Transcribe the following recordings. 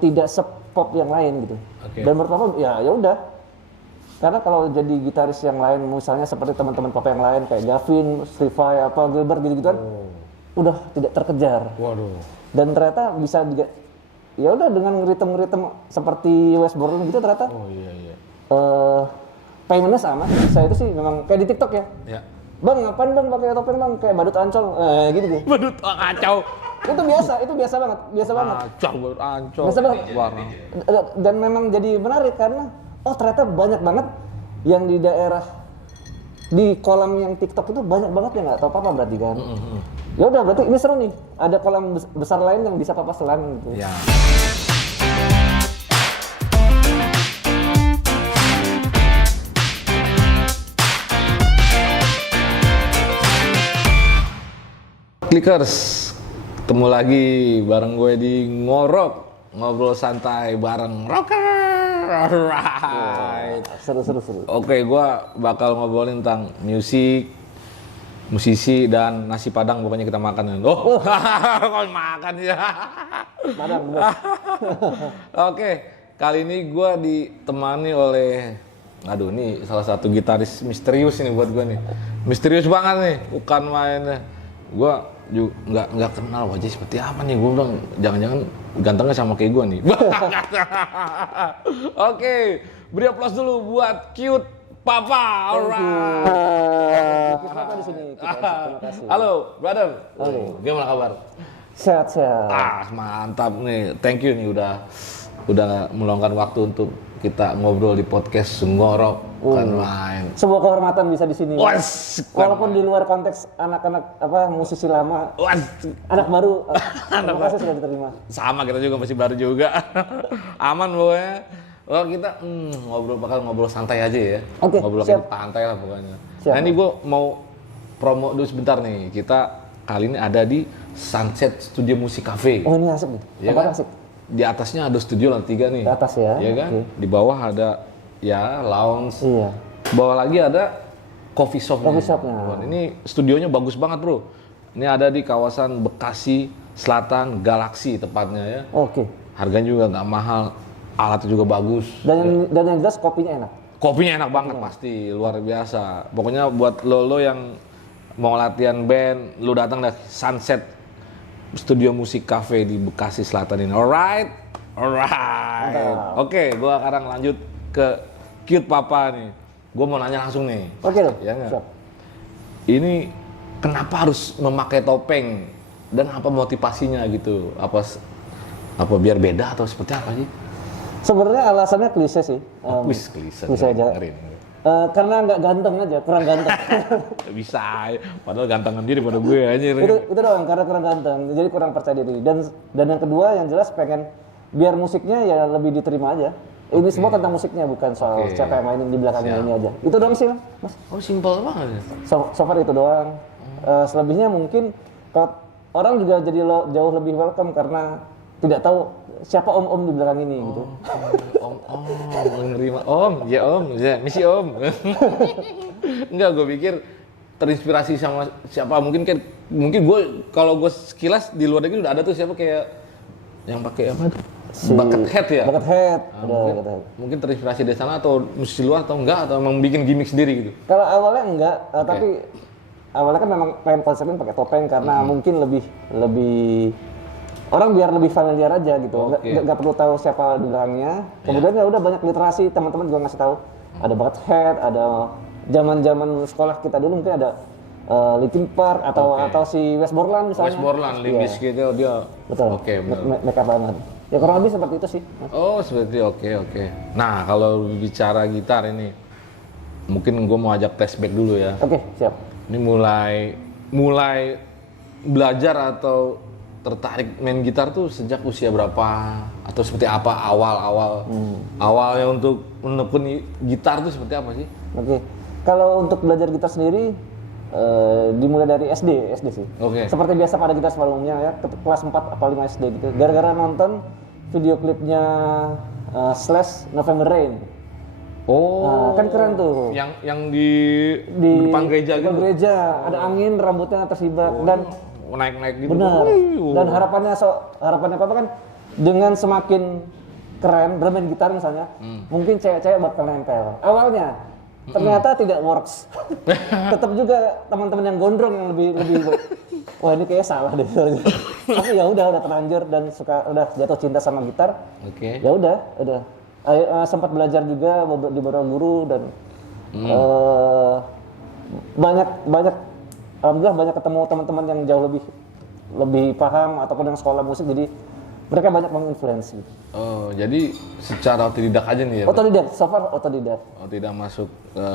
tidak sepop yang lain gitu. Oke. Dan menurut Papa ya udah. Karena kalau jadi gitaris yang lain, misalnya seperti teman-teman Papa yang lain kayak Gavin, Stevie atau Gilbert gitu-gitu kan, udah tidak terkejar. Waduh. Dan ternyata bisa juga, ya udah dengan ngeritem seperti Wes Borland gitu ternyata Oh iya. paymentnya sama. Saya itu sih memang kayak di TikTok ya. Ya. Bang, ngapain bang pakai topeng bang? Kayak badut ancol, gitu deh. Badut kacau. Itu biasa banget. Kacau badut ancol. Biasa banget. Warna. Dan memang jadi menarik karena ternyata banyak banget yang di daerah di kolam yang TikTok itu banyak banget yang nggak tahu apa berarti kan. Ya udah berarti ini seru nih. Ada kolam besar lain yang bisa Papa selang gitu. Ya. Clickers, ketemu lagi bareng gue di ngobrol santai bareng Rocker. Alright. Seru. Oke, gue bakal ngobrolin tentang musisi dan nasi padang pokoknya kita makan. Kau makan ya. Padang, bos. Oke, kali ini gue ditemani oleh, aduh ini salah satu gitaris misterius ini buat gue nih. Misterius banget nih, bukan mainnya. Gue juga nggak kenal wajah seperti apa nih. Gue bilang jangan-jangan gantengnya sama kayak gue nih. Oke, beri aplaus dulu buat Cute Papa. Alright. Papa di sini. Terima kasih. Halo, brother. Halo. Gimana kabar? Sehat. Mantap nih. Thank you nih udah meluangkan waktu untuk kita ngobrol di podcast Ngorok. Bukan main. Sebuah kehormatan bisa di sini. Walaupun di main. luar konteks anak-anak musisi lama, Was. anak baru, terima kasih sudah diterima. Sama kita juga masih baru juga. Aman pokoknya. Well, kita bakal ngobrol santai aja ya. Oke, ngobrol siap. kayak pantai lah pokoknya. Siap. Nah ini gue mau promo dulu sebentar nih. Kita kali ini ada di Sunset Studio Music Cafe. Oh ini asik nih. Ya Apa kan? asik? Di atasnya ada studio lantai 3 nih. Di atas ya. Iya kan? Oke. Di bawah ada ya lounge. Iya. Bawah lagi ada coffee shopnya. Coffee shopnya. Wah, ini studionya bagus banget bro. Ini ada di kawasan Bekasi Selatan Galaksi tepatnya ya. Oke. Harganya juga nggak mahal, alatnya juga bagus. Dan yang jelas kopinya enak. Kopinya enak banget pasti, luar biasa. Pokoknya buat lo yang mau latihan band, lo datang dari Sunset Studio Musik Cafe di Bekasi Selatan ini. Alright. Oke, gua sekarang lanjut ke Cute Papa nih. Gua mau nanya langsung nih. Oke dong. Ya nggak? Siap. Ini kenapa harus memakai topeng dan apa motivasinya gitu? Apa biar beda atau seperti apa sih? Sebenarnya alasannya klise sih. Klise aja. ngeri. Karena nggak ganteng aja, kurang ganteng. Bisa, padahal gantengan dia daripada gue anjir. itu doang, karena kurang ganteng, jadi kurang percaya diri. Dan yang kedua yang jelas pengen biar musiknya ya lebih diterima aja. Ini semua tentang musiknya, bukan soal siapa yang mainin di belakangnya ini aja. Itu doang sih, Mas. Oh, simpel banget. So far itu doang. Selebihnya mungkin kalau orang juga jadi jauh lebih welcome karena tidak tahu siapa om-om di belakang ini gitu. Menerima misi om. Enggak, gue pikir terinspirasi sama siapa, mungkin gue kalau gue sekilas di luar negeri udah ada tuh siapa kayak yang pakai apa tuh? Buckethead ya? Buckethead. Mungkin terinspirasi dari sana atau musisi luar atau enggak, atau emang bikin gimmick sendiri gitu? Kalau awalnya enggak, tapi awalnya kan memang pengen konsepnya pakai topeng karena mungkin lebih orang biar lebih familiar aja gitu, nggak perlu tahu siapa di belakangnya. Kemudian ya udah banyak literasi, teman-teman juga ngasih tahu. Ada Buckethead, ada zaman sekolah kita dulu mungkin ada Linkin Park atau si Wes Borland misalnya. Wes Borland, Limp Bizkit dia. Betul. Oke, benar. Mereka banget. Ya kurang lebih seperti itu sih. Oh seperti oke. Nah kalau bicara gitar ini, mungkin gue mau ajak flashback dulu ya. Oke, siap. Ini mulai belajar atau tertarik main gitar tuh sejak usia berapa? Atau seperti apa awalnya untuk menekuni gitar tuh seperti apa sih? Oke. Kalau untuk belajar gitar sendiri dimulai dari SD sih. Oke. Seperti biasa pada gitar pada umumnya ya, kelas 4 atau 5 SD gitu. Gara-gara nonton video klipnya Slash November Rain. Oh. Kan keren tuh. Yang di depan gereja gitu. Depan gereja, ada angin, rambutnya tersibak dan naik gitu. benar. Dan harapannya Papa kan dengan semakin keren bermain gitar misalnya, mungkin cewek-cewek bakal nempel. Awalnya ternyata tidak works. Tetap juga teman-teman yang gondrong yang lebih wah ini kayaknya salah deh. Tapi ya udah terlanjur dan udah jatuh cinta sama gitar. Oke. Ya udah. Sempat belajar juga di beberapa guru dan banyak alhamdulillah banyak ketemu teman-teman yang jauh lebih paham ataupun yang sekolah musik, jadi mereka banyak menginfluensi. Oh, jadi secara otodidak aja nih ya? Otodidak, so far otodidak. Oh, tidak masuk ke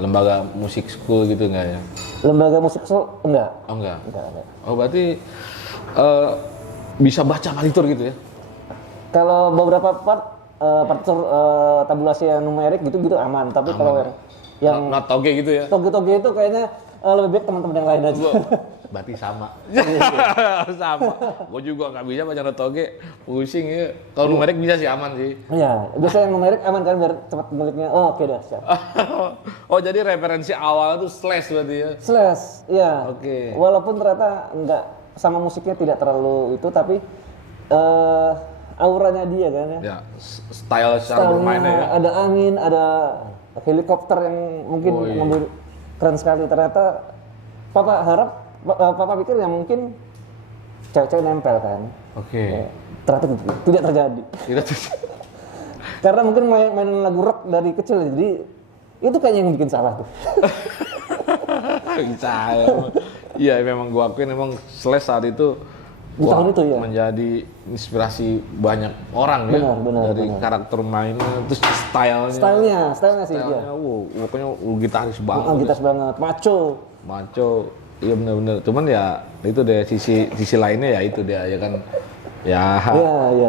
lembaga musik school gitu enggak ya? Lembaga musik school enggak. Oh, enggak. Enggak. Oh, berarti bisa baca partitur gitu ya? Kalau beberapa partitur tabulasi yang numerik gitu aman, tapi kalau yang Not toge gitu ya? toge-toge itu kayaknya lebih baik teman-teman yang lain aja. Berarti sama. Sama. Gue juga nggak bisa baca not toge, pusing ya. Kalau numerik bisa sih aman sih. Iya, biasanya yang numerik aman kan biar cepat nguliknya. Oh, oke dah, siap. Oh, jadi referensi awal itu slash berarti ya? Slash, iya. Oke. Walaupun ternyata enggak sama musiknya tidak terlalu itu, tapi auranya dia kan ya. Ya, style secara bermainnya ya. Ada angin, ada helikopter yang mungkin memberi keren sekali. Ternyata Papa pikir ya mungkin cewek-cewek nempel kan. Oke. Ya, ternyata tidak terjadi. Tidak terjadi. Karena mungkin main lagu rock dari kecil, jadi itu kayaknya yang bikin salah tuh. Bisa. Iya, memang gua akuin memang Slash saat itu Di tahun itu ya. menjadi inspirasi banyak orang ya. Benar. Karakter mainnya, terus stylenya Stylenya sih dia. Pokoknya gitaris banget. Gitaris banget, maco. Iya benar. Cuman ya itu deh sisi lainnya ya itu dia ya kan. Ya.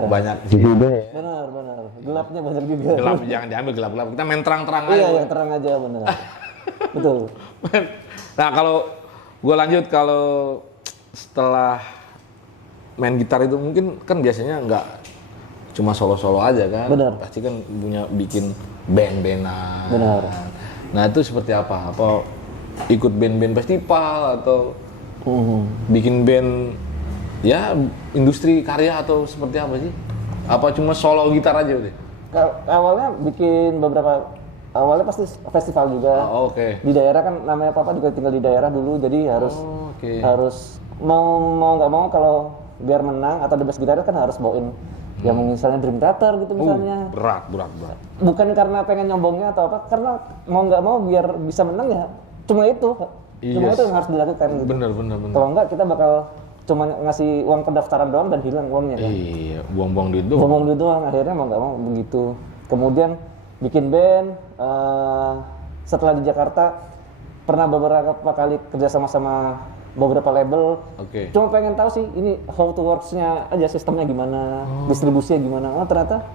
Banyak juga ya. Benar. Gelapnya banyak juga. Gelap jangan diambil gelap. Kita main terang-terang aja. Iya, yang terang aja benar. Betul. Nah, gue lanjut kalau setelah main gitar itu mungkin kan biasanya nggak cuma solo-solo aja kan. Benar. Pasti kan punya bikin band-bandan. Benar. Nah, itu seperti apa? Apa ikut band-band festival atau bikin band ya industri karya atau seperti apa sih? Apa cuma solo gitar aja deh? Awalnya awalnya pasti festival juga. Oh, oke. Di daerah kan namanya Papa juga tinggal di daerah dulu, jadi harus mau nggak mau kalau biar menang atau the best gitaris kan harus bawain ya misalnya Dream Theater gitu misalnya. Berat. Bukan karena pengen nyombongnya atau apa, karena mau nggak mau biar bisa menang ya cuma itu yang harus dilakukan gitu. Bener. Kalau enggak kita bakal cuma ngasih uang pendaftaran doang dan hilang uangnya kan. Iya, buang-buang duit doang. Buang-buang duit doang, akhirnya mau nggak mau begitu. Kemudian bikin band, setelah di Jakarta pernah beberapa kali kerja sama beberapa label. Oke. Cuma pengen tahu sih ini how to works-nya aja, sistemnya gimana, distribusinya gimana. Oh ternyata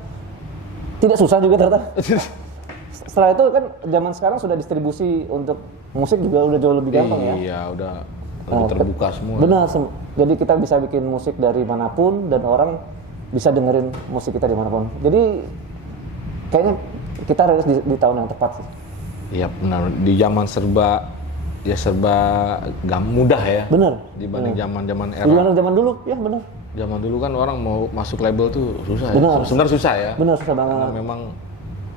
tidak susah juga ternyata. Setelah itu kan zaman sekarang sudah distribusi untuk musik juga udah jauh lebih gampang ya. Iya, udah lebih terbuka semua. Benar, jadi kita bisa bikin musik dari manapun dan orang bisa dengerin musik kita dimanapun. Jadi kayaknya kita harus di tahun yang tepat sih. Iya benar, di zaman serba mudah ya. Benar. Dibanding zaman era. Dibanding zaman dulu, ya benar. Zaman dulu kan orang mau masuk label tuh susah Benar. ya. Sebenarnya susah ya. Benar, susah banget. Karena memang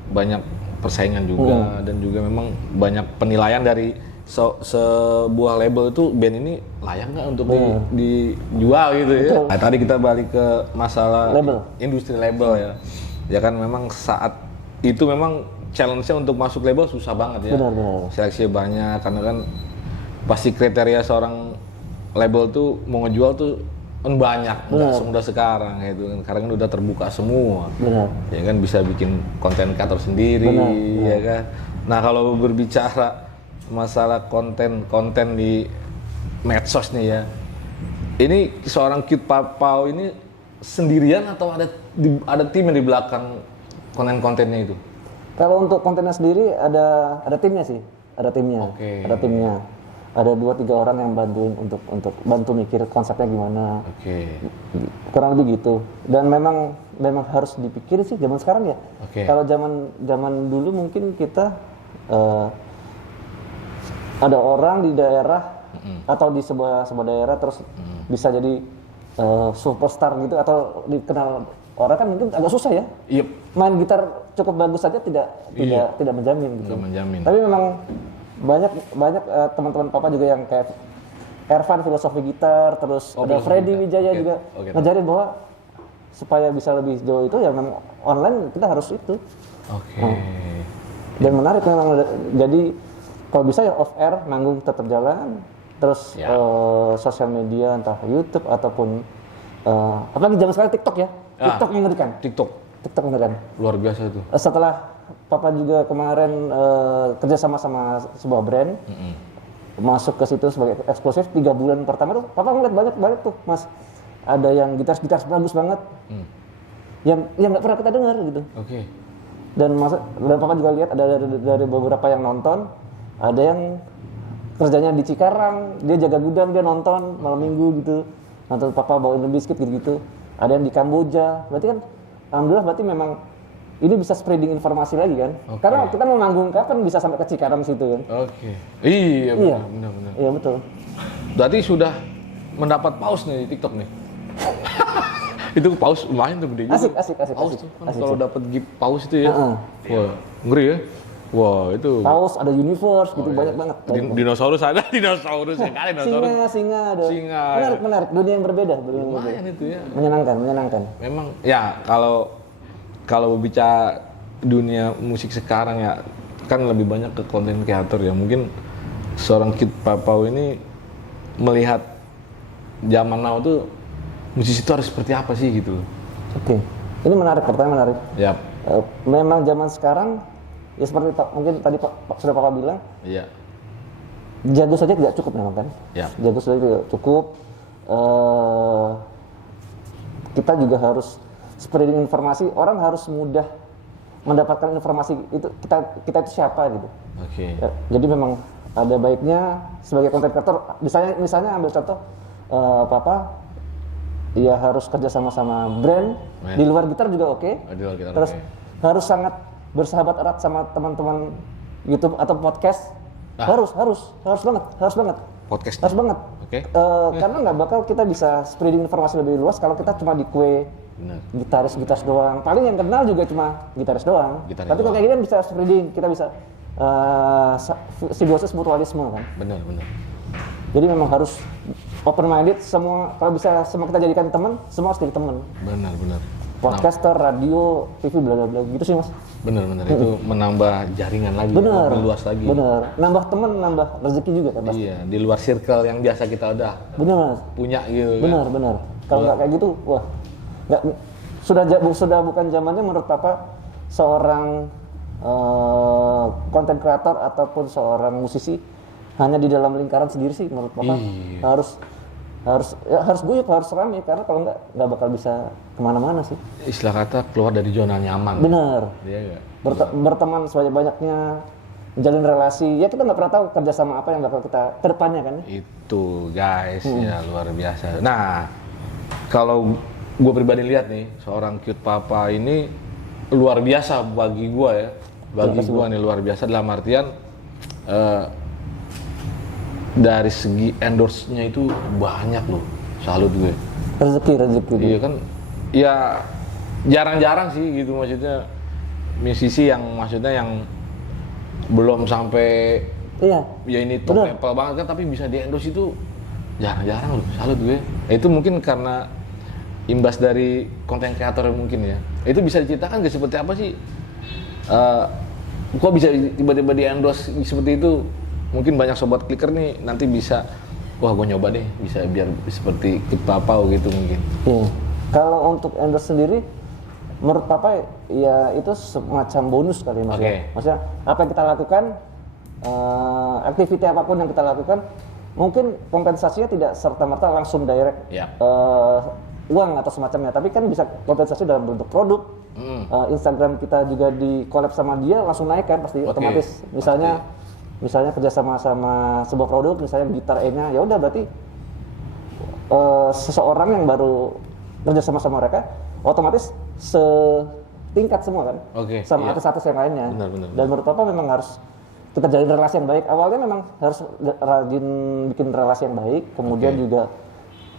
banyak persaingan juga dan juga memang banyak penilaian dari sebuah label itu band ini layak nggak untuk dijual gitu ya. Nah, tadi kita balik ke masalah industri label ya. Ya kan memang saat itu memang challenge-nya untuk masuk label susah banget ya. Benar. Seleksi banyak karena kan pasti kriteria seorang label tuh mau ngejual tuh kan banyak, nggak semudah sekarang gitu kan. Sekarang kan udah terbuka semua. Benar. Ya kan bisa bikin konten kreator sendiri, ya kan. Nah kalau berbicara masalah konten di medsos nih ya, ini seorang Cute Papau ini sendirian atau ada tim yang di belakang konten-kontennya itu? Kalau untuk kontennya sendiri ada timnya sih, ada timnya. Oke. Ada timnya. Ada 2-3 orang yang bantuin untuk bantu mikir konsepnya gimana. Oke. Kurang lebih gitu. Dan memang harus dipikir sih zaman sekarang ya. Oke. Kalau zaman dulu mungkin kita ada orang di daerah atau di sebuah daerah terus bisa jadi superstar gitu atau dikenal orang kan mungkin agak susah ya. Iya. Main gitar cukup bagus saja tidak menjamin gitu. Tidak menjamin. Tapi memang banyak teman-teman papa juga yang kayak Ervan filosofi gitar, terus ada Freddy Wijaya juga ngajarin bahwa supaya bisa lebih jauh itu ya memang online kita harus itu. Dan menarik memang, jadi kalau bisa ya off air, manggung tetap jalan, terus sosial media entah YouTube ataupun apalagi zaman sekarang TikTok ya. TikTok mengerikan. TikTok mengerikan. Luar biasa itu. Setelah papa juga kemarin kerja sama sebuah brand, masuk ke situ sebagai eksklusif 3 bulan pertama tuh papa ngeliat banyak tuh mas, ada yang gitar bagus banget, yang nggak pernah kita dengar gitu. Dan papa juga lihat ada dari beberapa yang nonton, ada yang kerjanya di Cikarang, dia jaga gudang, dia nonton malam minggu gitu, nonton papa bawain biskuit gitu. Ada yang di Kamboja, berarti kan alhamdulillah berarti memang ini bisa spreading informasi lagi kan. Karena kita mau manggung kapan bisa sampai ke Cikarang situ kan. Iya benar. Iya betul. Berarti sudah mendapat paus nih di TikTok nih. Itu paus lumayan tuh gede juga. Asik. Paus tuh kan kalau dapat gift paus itu ya. Wah, ngeri ya. Wah, itu paus ada universe gitu banyak banget. Dinosaurus ada, dinosaurus ya kali dinosaurus. Singa ada. Singa. Menarik, dunia yang berbeda. Lumayan itu ya. Menyenangkan. Memang ya kalau bicara dunia musik sekarang ya kan lebih banyak ke konten kreator ya. Mungkin seorang Kid Papau ini melihat zaman now tuh musisi itu harus seperti apa sih gitu. Ini menarik, pertanyaan menarik. Memang zaman sekarang ya seperti mungkin tadi sudah papa bilang. Jago saja tidak cukup memang kan. Jago saja tidak cukup. Kita juga harus spreading informasi, orang harus mudah mendapatkan informasi itu kita itu siapa gitu. Jadi memang ada baiknya sebagai content creator, misalnya ambil contoh papa ya harus kerja sama brand di luar gitar juga terus harus sangat bersahabat erat sama teman-teman YouTube atau podcast. Harus banget karena nggak bakal kita bisa spreading informasi lebih luas kalau kita cuma di kue gitaris doang. Paling yang kenal juga cuma gitaris doang. Tapi kalau kayak gini kan bisa spreading, kita bisa simbiosis mutualisme kan. Benar. Jadi memang harus open minded, semua kalau bisa semua kita jadikan teman, semua harus jadi teman. Benar. Podcaster, radio, TV, bla gitu sih mas. Benar. Itu menambah jaringan lagi, lebih luas lagi. Benar. Nambah teman, nambah rezeki juga kan mas. Iya, di luar circle yang biasa kita udah punya gitu kan. Benar. Kalau nggak kayak gitu, wah, nggak sudah bukan zamannya menurut papa seorang konten kreator ataupun seorang musisi hanya di dalam lingkaran sendiri sih menurut papa. Harus guyup, harus ramai, karena kalau nggak bakal bisa kemana-mana sih. Istilah kata keluar dari zona nyaman. Benar. Iya. Berteman sebanyak-banyaknya, menjalin relasi. Ya kita nggak pernah tahu kerjasama apa yang bakal kita kedepannya kan. Itu guys ya luar biasa. Nah kalau gue pribadi lihat nih seorang Cute Papa ini luar biasa bagi gue ya. Bagi gue nih luar biasa dalam artian dari segi endorse-nya itu banyak loh, salut gue. Rezeki. Iya kan, ya jarang-jarang sih gitu maksudnya musisi yang belum sampai ya ini top level banget kan, tapi bisa di endorse itu jarang-jarang loh, salut gue. Itu mungkin karena imbas dari konten kreator mungkin ya. Itu bisa diceritakan gak seperti apa sih? Kok bisa tiba-tiba di endorse seperti itu? Mungkin banyak sobat clicker nih nanti bisa, wah gue nyoba deh, bisa biar seperti Kid Papau gitu mungkin. Kalau untuk endorse sendiri, menurut papa ya itu semacam bonus kali mas. Maksudnya apa yang kita lakukan, aktiviti apapun yang kita lakukan, mungkin kompensasinya tidak serta-merta langsung direct uang atau semacamnya, tapi kan bisa kompensasi dalam bentuk produk. Instagram kita juga di collab sama dia langsung naik kan pasti otomatis. Misalnya kerjasama sama sebuah produk, misalnya gitar E-nya, ya udah berarti seseorang yang baru kerjasama sama mereka, otomatis setingkat semua kan, sama artis-artis yang lainnya. Benar. Dan menurut papa memang harus kita jalin relasi yang baik. Awalnya memang harus rajin bikin relasi yang baik, kemudian juga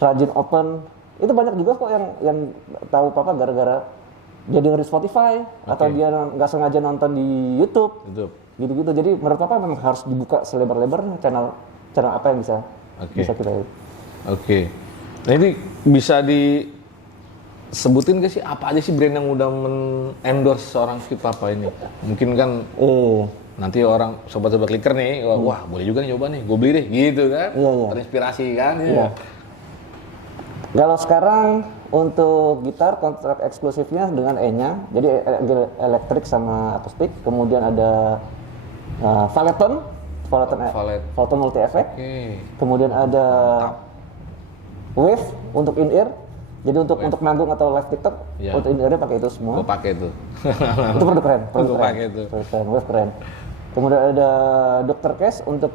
rajin open itu banyak juga kok yang tahu papa gara-gara dia dengerin Spotify atau dia nggak sengaja nonton di YouTube. Gitu-gitu. Jadi menurut papa memang harus dibuka selebar-lebarnya channel apa yang bisa kita lihat. Oke. Nah ini bisa disebutin gak sih apa aja sih brand yang udah endorse seorang Sweet Papa ini? Mungkin kan nanti orang sobat-sobat clicker nih, wah boleh juga nih coba nih, gue beli deh gitu kan, terinspirasi kan. Kalau sekarang untuk gitar kontrak eksklusifnya dengan E-nya, jadi elektrik sama akustik, kemudian ada Valeton multi effect, kemudian ada Wave untuk in-ear, jadi untuk manggung atau live TikTok, untuk in-earnya pakai itu semua. Gue pakai itu. Itu produk keren. Gue pakai itu. Wave keren. Kemudian ada Dr. Cash untuk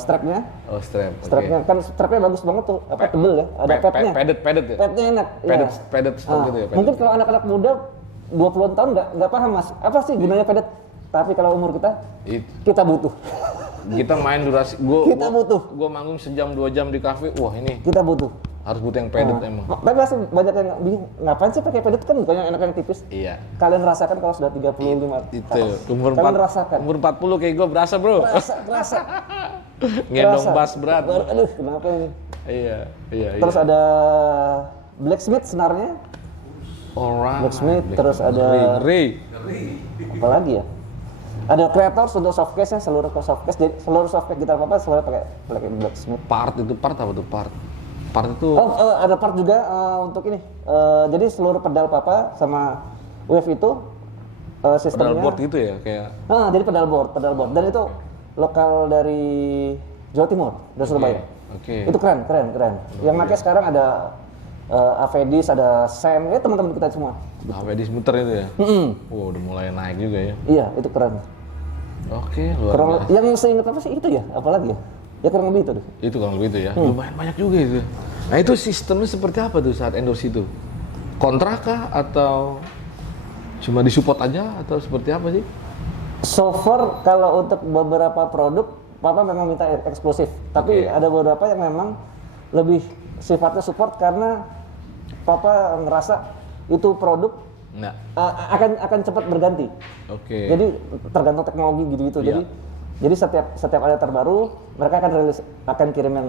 strapnya. Oh strap. Strapnya kan strapnya bagus banget tuh, tebel ya. Ada padnya. Padded ya. Padnya enak. Padded strap gitu ya. Mungkin kalau anak-anak muda 20-an tahun nggak paham mas, apa sih gunanya padded? Tapi kalau umur kita butuh. Kita main durasi, butuh. Gue manggung sejam 2 jam di kafe, wah ini kita butuh. Harus butuh yang padded emang. Tapi pasti banyak yang bingung, ngapain sih pakai padded, kan bukannya enak yang tipis. Iya. Kalian rasakan kalau sudah 35 itu umur kalian rasakan. Umur 40 kayak gue berasa bro. Berasa. Ngendong bass berat. Aduh, kenapa ini? Iya. Terus ada Blacksmith senarnya. Blacksmith, terus ada apa lagi ya? Ada Creators untuk softcase-nya, seluruh softcase. Jadi seluruh softcase gitar papa selalu pakai Blacksmith. Part apa tuh part? Part itu ada part juga untuk ini. Jadi seluruh pedal papa sama Wave itu sistemnya pedal board gitu ya kayak. Jadi pedal board. Dan itu lokal dari Jawa Timur, dari Surabaya. Itu keren. Yang pakai sekarang ada Avedis, ada Sam, teman-teman kita semua. Avedis muter itu ya? Wow, udah mulai naik juga ya? Iya, itu keren. Oke, luar biasa. Yang seingat apa sih itu ya? Apalagi ya? Ya kurang lebih itu deh. Itu kurang lebih itu ya? Lumayan banyak juga itu. Nah itu sistemnya seperti apa tuh saat endorse itu? Kontrak kah? Atau cuma disupport aja? Atau seperti apa sih? So far, kalau untuk beberapa produk, papa memang minta eksklusif. Tapi ada beberapa yang memang lebih sifatnya support karena papa ngerasa itu produk akan cepat berganti. Jadi tergantung teknologi gitu. Jadi setiap ada terbaru mereka akan kirim yang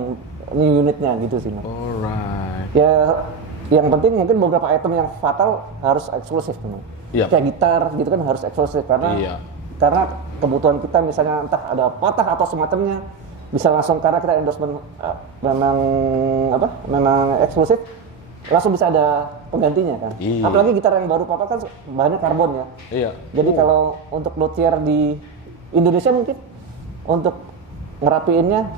new unitnya gitu sih. Alright. Ya yang penting mungkin beberapa item yang fatal harus eksklusif teman. Kayak gitar gitu kan harus eksklusif karena kebutuhan kita misalnya entah ada patah atau semacamnya bisa langsung karena kita endorsement memang eksklusif. Langsung bisa ada penggantinya kan. Apalagi gitar yang baru papa kan bahannya karbon ya. Jadi kalau untuk luthier di Indonesia mungkin untuk ngerapiinnya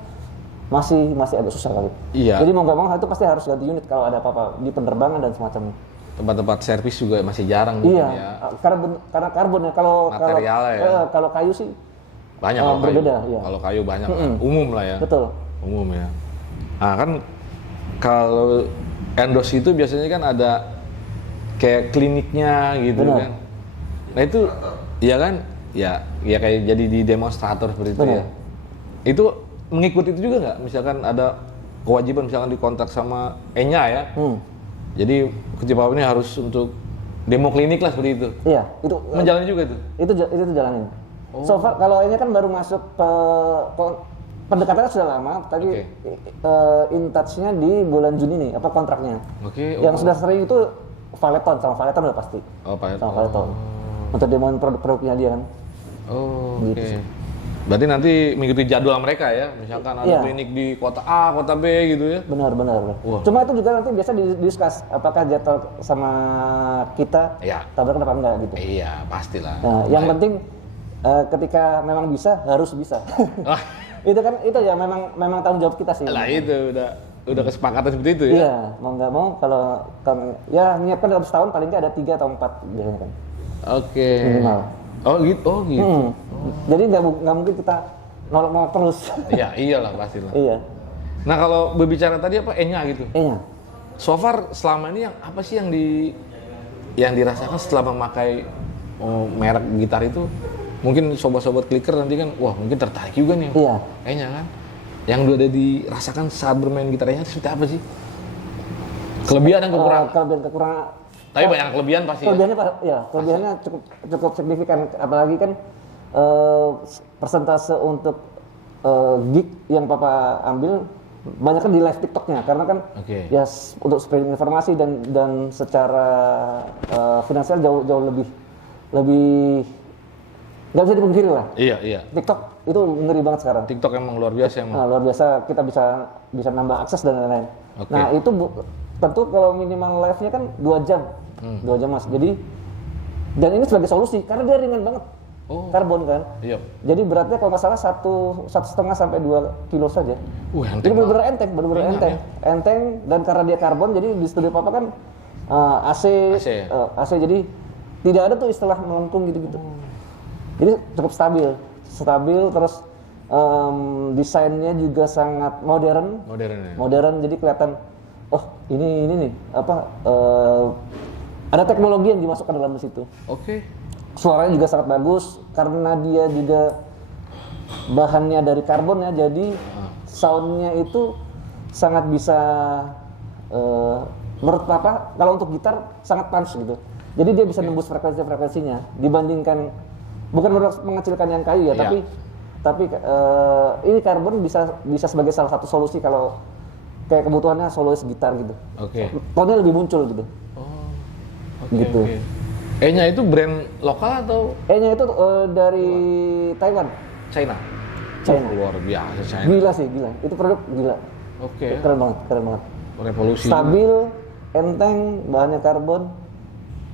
masih agak susah kali. Jadi mau nggak mau itu pasti harus ganti unit kalau ada apa-apa di penerbangan dan semacamnya. Tempat-tempat servis juga masih jarang gitu ya. Karena karbon ya. Kalau kayu sih banyak berbeda. Kalau kayu banyak umum lah ya. Betul. Umum ya. Nah kan kalau endorse itu biasanya kan ada kayak kliniknya gitu kan. Nah itu ya kan ya kayak jadi di demonstrator seperti itu ya. Itu mengikuti itu juga nggak? Misalkan ada kewajiban misalkan dikontak sama E-nya ya. Jadi Kecipapa ini harus untuk demo klinik lah seperti itu. Iya, itu menjalani juga itu. Itu jalanin. So far kalau E-nya kan baru masuk pendekatannya sudah lama, tapi in touch-nya di bulan Juni nih, kontraknya. Yang sudah sering itu Valeton udah pasti. Sama Valeton. Untuk demoin produk-produknya dia kan. Gitu. Berarti nanti mengikuti jadwal mereka ya, misalkan ada klinik di kota A, kota B gitu ya? Benar. Cuma itu juga nanti biasa didiskus, apakah jadwal sama kita tabrakan apa enggak gitu. Iya, pastilah. Nah, yang penting ketika memang harus bisa. itu ya memang tanggung jawab kita sih. Lah itu udah kesepakatan seperti itu ya. Iya, mau nggak mau kalau ya nyiapkan dalam setahun paling nggak ada 3 atau 4 biasanya kan. Minimal. Oh gitu. Jadi nggak mungkin kita nolak terus. Iya, iyalah pastilah. Iya. Nah kalau berbicara tadi apa E-nya gitu. E-nya. So far selama ini apa sih yang dirasakan setelah memakai merek gitar itu? Mungkin sobat-sobat clicker nanti kan, wah mungkin tertarik juga nih. Iya. Kayaknya kan. Yang udah dirasakan saat bermain gitarnya itu seperti apa sih? Kelebihan dan kekurangan. Kelebihan-kekurangan. Tapi banyak kelebihan pasti. Kelebihannya kelebihannya cukup signifikan, apalagi kan persentase untuk gig yang Papa ambil banyak kan di live TikToknya, karena kan ya untuk spreading informasi dan secara finansial jauh lebih nggak bisa dipungkiri lah. Iya. TikTok itu ngeri banget sekarang. TikTok emang luar biasa emang. Nah, luar biasa, kita bisa nambah akses dan lain-lain. Nah itu tentu kalau minimal live-nya kan 2 jam, 2 jam Mas. Jadi dan ini sebagai solusi karena dia ringan banget. Karbon kan. Iya. Jadi beratnya kalau nggak salah 1,5 sampai 2 kilo saja. Enteng. Ini benar-benar enteng. Enteng dan karena dia karbon, jadi di studio Papa kan AC, jadi tidak ada tuh istilah melengkung gitu-gitu. Jadi cukup stabil terus desainnya juga sangat modern. Modern, jadi kelihatan ini nih ada teknologi yang dimasukkan dalam situ. Suaranya juga sangat bagus karena dia juga bahannya dari karbon ya, jadi soundnya itu sangat bisa menurut Papa kalau untuk gitar sangat punch gitu. Jadi dia bisa nembus frekuensinya dibandingkan, bukan mengecilkan yang kayu ya, tapi ini karbon bisa sebagai salah satu solusi kalau kayak kebutuhannya solois gitar gitu. Tone-nya lebih muncul gitu. Gitu. E-nya itu brand lokal atau? E-nya itu dari Taiwan. China. Luar biasa China. Gila sih, gila. Itu produk gila. Keren banget. Revolusi. Stabil, enteng, bahannya karbon.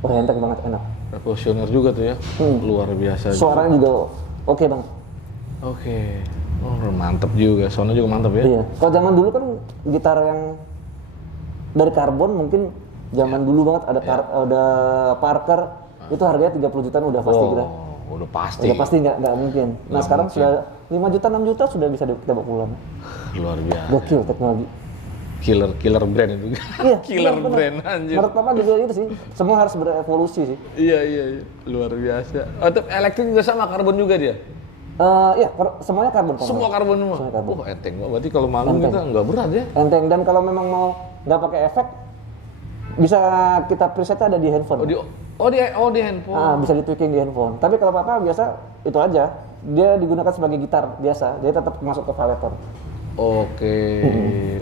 Enteng banget, enak. Revolusioner juga tuh ya. Luar biasa. Suaranya juga oke banget. Mantep juga. Soundnya juga mantep ya. Iya. Kalau zaman dulu kan gitar yang dari karbon mungkin zaman dulu banget ada Parker itu harganya 30 jutaan udah pasti kita. Udah pasti. Udah pasti nggak mungkin. Nah sekarang sudah 5 juta 6 juta sudah bisa kita bawa pulang. Luar biasa. Gokil teknologi. Killer brand itu. Iya. Killer brand anjir. Menurut Papa juga itu sih. Semua harus berevolusi sih. Iya. Luar biasa. Untuk elektrik juga sama karbon juga dia. Iya, semuanya karbon. Semua karbon semua. Enteng. Berarti kalau manggung kita nggak berat ya? Enteng, dan kalau memang mau nggak pakai efek bisa kita preset ada di handphone. Di handphone. Bisa di-tweaking di handphone. Tapi kalau Papa biasa itu aja, dia digunakan sebagai gitar biasa, jadi tetap masuk ke valetor.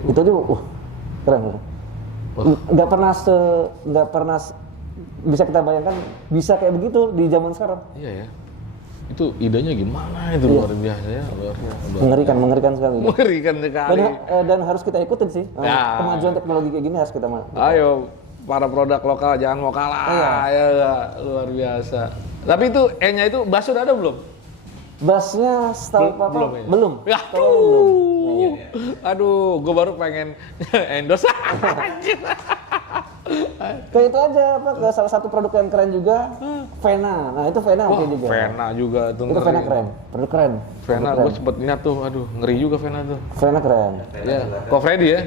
Itu aja, keren. Nggak pernah bisa kita bayangkan bisa kayak begitu di zaman sekarang. Iya ya. Itu idenya gimana itu luar biasa ya. Mengerikan sekali. Dan harus kita ikutin sih. Kemajuan teknologi kayak gini harus kita ayo para produk lokal jangan mau kalah. Luar biasa. Tapi itu E-nya itu bass udah ada belum? Bassnya setahu Papa belum. Aduh, gue baru pengen endorse. Kayak itu aja ke salah satu produk yang keren juga, Vena. Nah itu Vena oke juga. Vena juga tuh. Itu Vena keren, produk keren. Vena gue sempet lihat tuh, aduh ngeri juga Vena tuh. Vena keren. Ya, kok Freddy ya?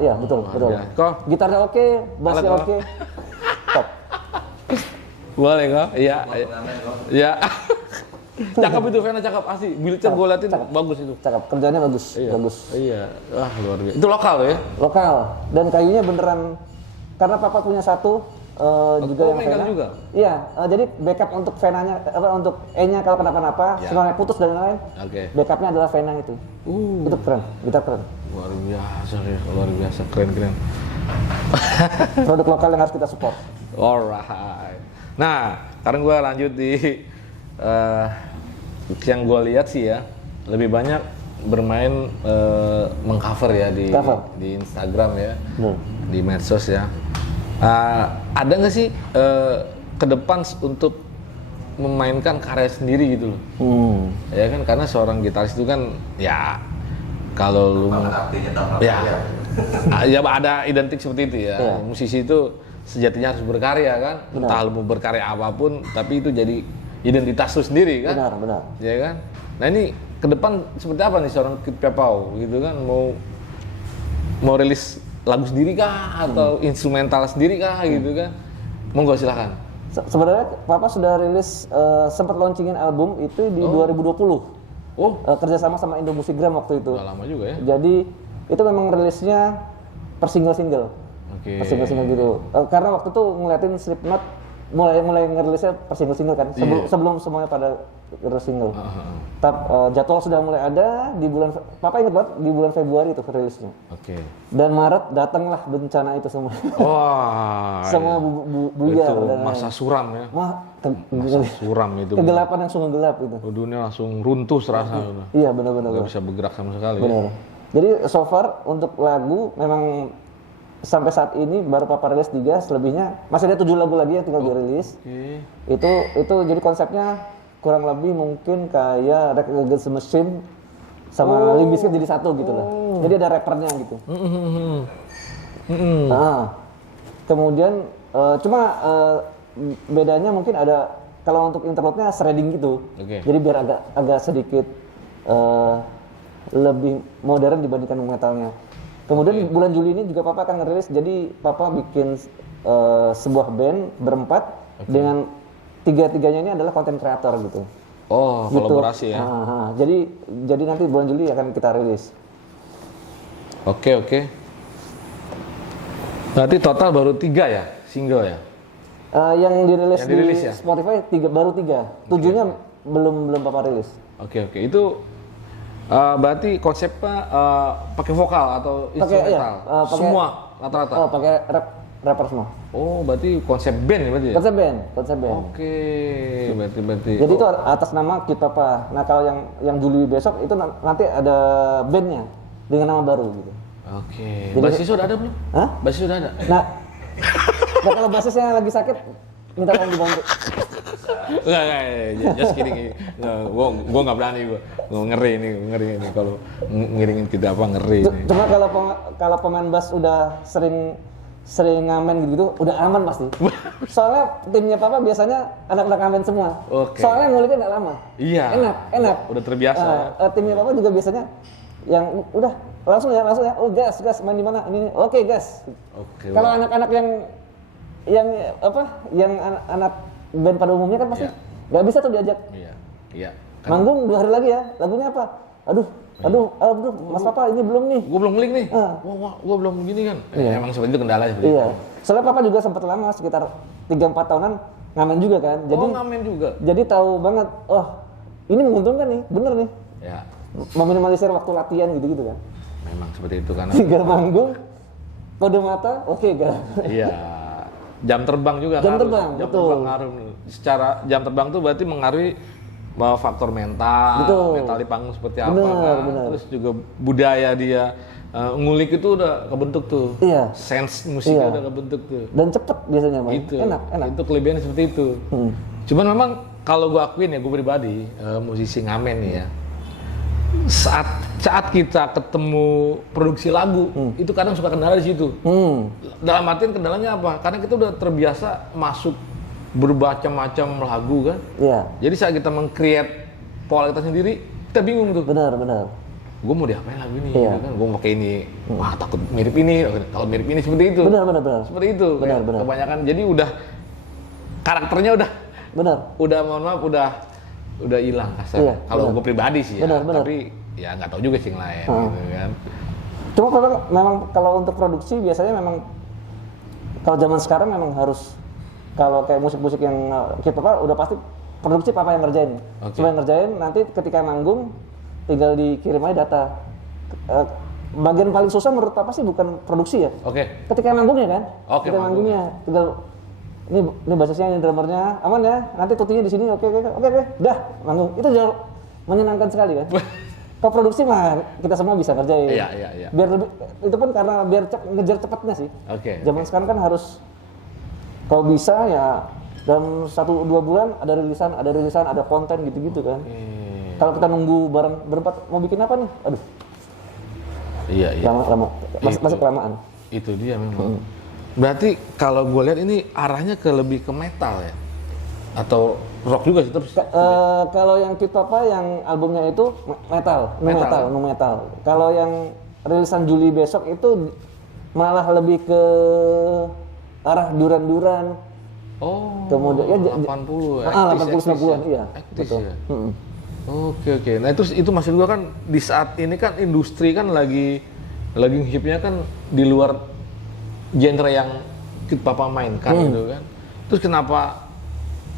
Iya betul. Kok? Gitarnya oke, bassnya oke. Top. Boleh kok? Iya. Cakep itu Vena, cakep asli. Build-nya gue liatin bagus itu. Cakep, kerjanya bagus. Iya. Wah luar biasa. Itu lokal ya? Lokal. Dan kayunya beneran, karena Papa punya satu juga yang Vena. Juga? Iya, jadi backup untuk Venanya, untuk E-nya kalau kenapa-napa, semuanya putus dan lain-lain. Backupnya adalah Vena itu. Itu keren, gitar keren. Luar biasa, keren. Produk lokal yang harus kita support. Alright. Nah, sekarang gue lanjut di yang gue lihat sih ya, lebih banyak bermain mengcover ya di Instagram ya, di medsos ya. Ada nggak sih ke depan untuk memainkan karya sendiri gitu loh? Ya kan, karena seorang gitaris itu kan ya kalau lu ya ada identik seperti itu ya. Musisi itu sejatinya harus berkarya kan, entah lu mau berkarya apapun, tapi itu jadi identitas lu sendiri kan. Benar. Ya kan. Nah ini ke depan seperti apa nih seorang Kid Pepau gitu kan, mau rilis lagu sendiri kah atau instrumental sendiri kah gitu kan? Monggo silakan. Sebenarnya Papa sudah rilis, sempat launchingin album itu di 2020. Kerjasama sama Indo Musikgram waktu itu. Udah lama juga ya. Jadi itu memang rilisnya per single. Oke. Per single-single gitu. Karena waktu itu ngeliatin Slipknot mulai ngerilisnya per single-single kan. Sebelum semuanya pada rilis single. Jadwal sudah mulai ada di bulan, Papa ingat banget di bulan Februari itu rilisnya. Oke. Dan Maret datanglah bencana itu semua. Wah. Semua buyar. Itu dan masa suram ya. masa Suram itu. kegelapan yang sungguh gelap itu. Dunia langsung runtuh serasa. Iya benar-benar. Gak bisa bergerak sama sekali. Benar. Jadi so far untuk lagu memang sampai saat ini baru Papa rilis 3, selebihnya masih ada 7 lagu lagi yang tinggal dirilis. Itu jadi konsepnya kurang lebih mungkin kayak Rage Against the Machine sama Limp Bizkit jadi satu gitu lah. Jadi ada rappernya gitu. Nah, kemudian bedanya mungkin ada kalau untuk interlude-nya shredding gitu. Jadi biar agak sedikit lebih modern dibandingkan metalnya. Kemudian bulan Juli ini juga Papa akan ngerilis, jadi Papa bikin sebuah band berempat dengan tiga-tiganya ini adalah content creator gitu. Oh, gitu. Kolaborasi ya. Jadi nanti bulan Juli akan kita rilis. Oke. Berarti total baru 3 ya single ya? Yang dirilis di ya? Spotify baru 3. 7-nya belum Papa rilis. Oke. Itu berarti konsepnya pakai vokal atau instrumental? Semua rata-rata? Pakai rapper semua. Oh, berarti konsep band ya berarti ya? Konsep band. Oke, berarti. Jadi itu atas nama Kid Papa. Nah, kalau yang Juli besok itu nanti ada bandnya dengan nama baru gitu. Oke. Basis sudah ada belum? Hah? Basis sudah ada? Nah, kalau basisnya lagi sakit minta tolong dibantu. Enggak, just kidding. Gua nggak berani gua ngeri ini kalau ngiringin kita apa ngeri. Cuma kalau pemain bass udah sering ngamen gitu udah aman pasti. Soalnya timnya Papa biasanya anak-anak ngamen semua. Soalnya nguliknya nggak lama. Iya. Enak. Udah terbiasa. Timnya Papa juga biasanya yang udah langsung ya. Oh gas main di mana ini. Oke gas. Oke. Kalau anak-anak yang anak band pada umumnya kan pasti nggak bisa tuh diajak. Iya. Manggung 2 hari lagi ya. Lagunya apa? Aduh, Mas Papa ini belum nih. Gua belum ngelik nih. Wah, gua belum gini kan. Emang seperti itu kendala seperti itu. Soalnya Papa juga sempat lama sekitar 3-4 tahunan ngamen juga kan. Jadi ngamen juga. Jadi tahu banget, ini menguntungkan nih, bener nih. Ya. Meminimalisir waktu latihan gitu-gitu kan. Memang seperti itu kan. Tinggal manggung, kode mata, oke kan. Iya. Jam terbang juga jam terbang ngaruh. Secara jam terbang tuh berarti mengaruhi faktor mental, mental di panggung seperti apa kan. Terus juga budaya dia ngulik itu udah kebentuk tuh. Iya. Sense musiknya udah kebentuk tuh. Dan cepet biasanya Bang. Itu. Enak. Itu kelebihannya seperti itu. Cuman memang kalau gue akuin ya, gue pribadi musisi ngamen nih ya. Saat kita ketemu produksi lagu, itu kadang suka kendala di situ. Dalam artian kendalanya apa? Karena kita udah terbiasa masuk bermacam-macam lagu kan. Iya. Jadi saat kita meng-create pola kita sendiri, kita bingung tuh. Benar. Gue mau diapain lagu ini? Gitu kan? Gue mau pakai ini. Wah, takut mirip ini. Kalau mirip ini seperti itu. Benar. Seperti itu. Benar. Kebanyakan. Jadi udah karakternya udah. Benar. Udah mohon maaf udah hilang kasar. Iya, kalau gue pribadi sih ya. Benar. Tapi ya nggak tahu juga sih yang lain gitu kan. Cuma memang kalau untuk produksi biasanya memang kalau zaman sekarang memang harus, kalau kayak musik-musik yang K-pop udah pasti produksi Papa yang ngerjain. Cuma yang ngerjain, nanti ketika manggung tinggal dikirim aja data. Bagian paling susah menurut Papa sih bukan produksi ya. Ketika manggungnya kan. Ketika manggungnya tinggal ini basisnya, ini drummernya, aman ya. Nanti tutinya di sini. Oke. Dah, manggung. Itu jauh menyenangkan sekali kan. Kalau produksi mah kita semua bisa ngerjain. Iya. Biar lebih, itu pun karena biar ngejar cepatnya sih. Zaman sekarang kan harus, kalau bisa ya dalam 1-2 bulan ada rilisan, ada konten gitu-gitu kan. Kalau kita nunggu bareng berempat mau bikin apa nih? Aduh. Iya. Lama. Masih kelamaan. Itu dia memang. Berarti kalau gue lihat ini arahnya lebih ke metal ya? Atau rock juga sih terus? Kalau yang Kid Papa yang albumnya itu metal. Kalau yang rilisan Juli besok itu malah lebih ke arah duran-duran. Kemudian ya 80 90-an iya. Betul. Ya? Oke. Nah itu masih juga kan di saat ini kan industri kan lagi hipnya kan di luar genre yang papa mainkan gitu kan. Terus kenapa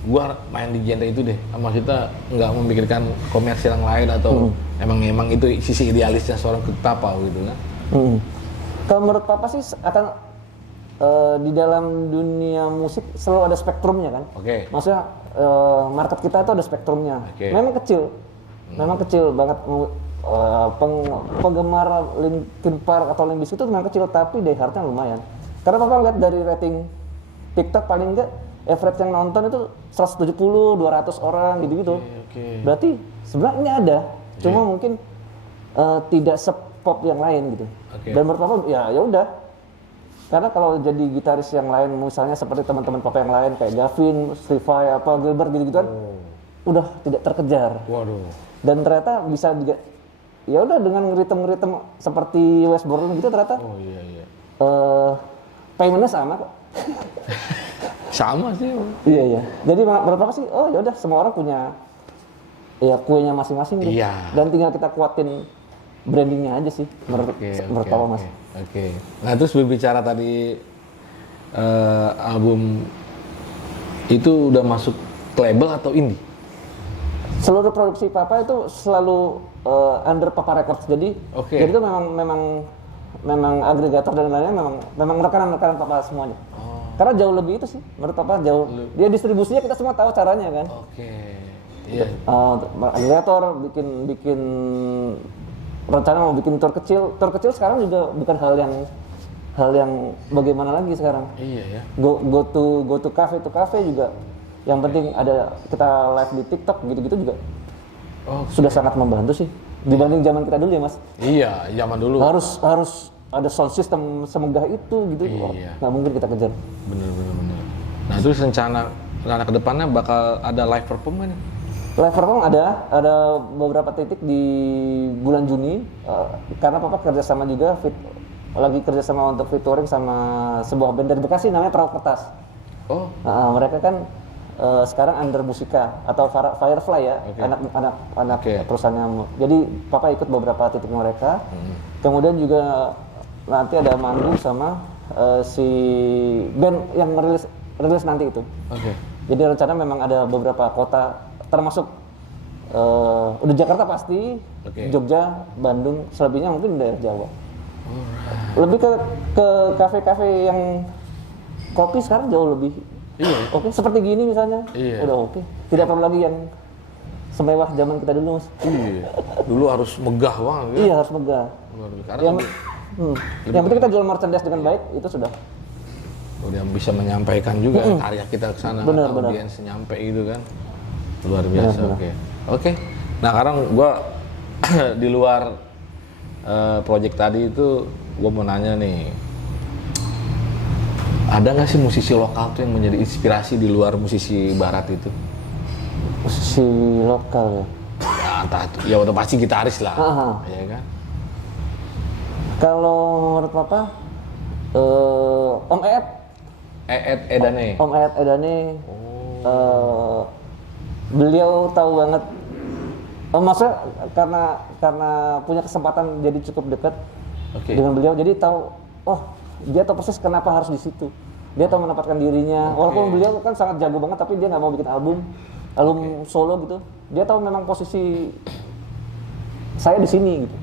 gua main di genre itu deh? Maksudnya nggak memikirkan komersial yang lain atau emang itu sisi idealisnya seorang papa gitu kan? Kalau menurut papa sih akan di dalam dunia musik selalu ada spektrumnya kan. Oke. Maksudnya market kita itu ada spektrumnya. Oke. Memang kecil, memang kecil banget. Penggemar Linkin Park atau Limp Bizkit itu memang kecil, tapi die hardnya lumayan. Karena papa lihat dari rating TikTok paling enggak average yang nonton itu 170, 200 orang gitu-gitu. Oke. Berarti sebenarnya ada, cuma mungkin tidak sepop yang lain gitu. Oke. Dan menurut papa ya udah. Karena kalau jadi gitaris yang lain, misalnya seperti teman-teman papa yang lain kayak Gavin, Levi, apa Gilbert gitu kan, udah tidak terkejar. Waduh. Dan ternyata bisa juga, ya udah dengan ngeritem seperti Wes Borland gitu ternyata. Oh iya. Paymentnya sama kok. Sama sih. Iya. Jadi menurut papa sih, oh ya udah semua orang punya ya kuenya masing-masing gitu. Iya. Dan tinggal kita kuatin brandingnya aja sih menurut papa mas. Oke. Nah terus berbicara tadi album itu udah masuk ke label atau indie? Seluruh produksi papa itu selalu under Papa Records. Jadi itu memang agregator dan lainnya memang rekanan papa semuanya. Karena jauh lebih itu sih menurut papa jauh. Dia distribusinya kita semua tahu caranya kan. Iya. Agregator bikin rencana mau bikin tour kecil sekarang juga bukan hal yang bagaimana lagi sekarang. Iya ya. Go to cafe juga. Yang penting ada kita live di TikTok gitu-gitu juga. Sudah sangat membantu sih dibanding zaman kita dulu ya mas. Iya, zaman dulu. Harus ada sound system semegah itu gitu. Iya. Nggak mungkin kita kejar. Bener. Nah terus rencana ke depannya bakal ada live perform kan? Live perform ada beberapa titik di bulan Juni karena papa kerjasama juga lagi kerjasama untuk featuring sama sebuah band dari Bekasi namanya Perahu Kertas. Mereka kan sekarang under Musika atau Firefly ya, anak perusahaannya. Jadi papa ikut beberapa titik mereka. Kemudian juga nanti ada manggung sama si band yang rilis nanti itu. Jadi rencana memang ada beberapa kota termasuk udah Jakarta pasti, Jogja, Bandung, selebihnya mungkin daerah Jawa. Lebih ke kafe-kafe yang kopi sekarang jauh lebih. Oke, seperti gini misalnya, udah oke. Tidak perlu lagi yang semewah zaman kita dulu, mas. Dulu harus megah banget. Ya? Iya, harus megah. Yang penting kita jual merchandise dengan baik, itu sudah. Udah bisa menyampaikan juga karya kita ke sana, audiens nyampe gitu kan. Luar biasa. Oke. Nah, sekarang gua di luar project tadi itu gua mau nanya nih. Ada nggak sih musisi lokal tuh yang menjadi inspirasi di luar musisi barat itu? Musisi lokal ya? Ya entah itu, ya udah pasti gitaris lah, ya kan? Kalau menurut papa, Om Eet Edane. Om Eet Edane, beliau tahu banget. Maksudnya karena punya kesempatan jadi cukup dekat dengan beliau, jadi tahu. Dia tahu persis kenapa harus di situ. Dia tahu menempatkan dirinya. Walaupun beliau kan sangat jago banget, tapi dia nggak mau bikin album solo gitu. Dia tahu memang posisi saya di sini gitu.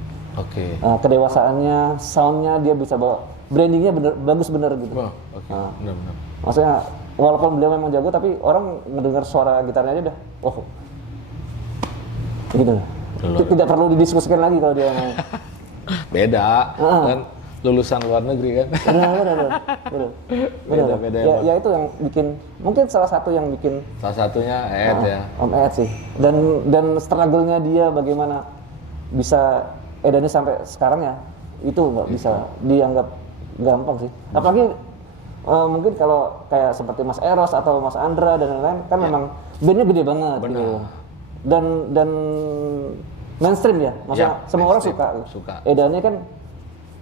Kedewasaannya, soundnya dia bisa bawa, brandingnya bagus bener gitu. Benar. Maksudnya walaupun beliau memang jago, tapi orang mendengar suara gitarnya aja udah, gitu. Tidak perlu didiskusikan lagi kalau dia mau. Beda kan. Lulusan luar negeri kan? Benar. Ya itu yang bikin, mungkin salah satu yang bikin. Salah satunya Ed ya. Om Ed sih. Dan struggle-nya dia bagaimana bisa Edane sampai sekarang ya, itu nggak bisa dianggap gampang sih. Apalagi mungkin kalau kayak seperti Mas Eros atau Mas Andra dan lain-lain kan memang bandnya gede banget. Gitu. Dan mainstream ya, maksudnya semua orang suka. Edane kan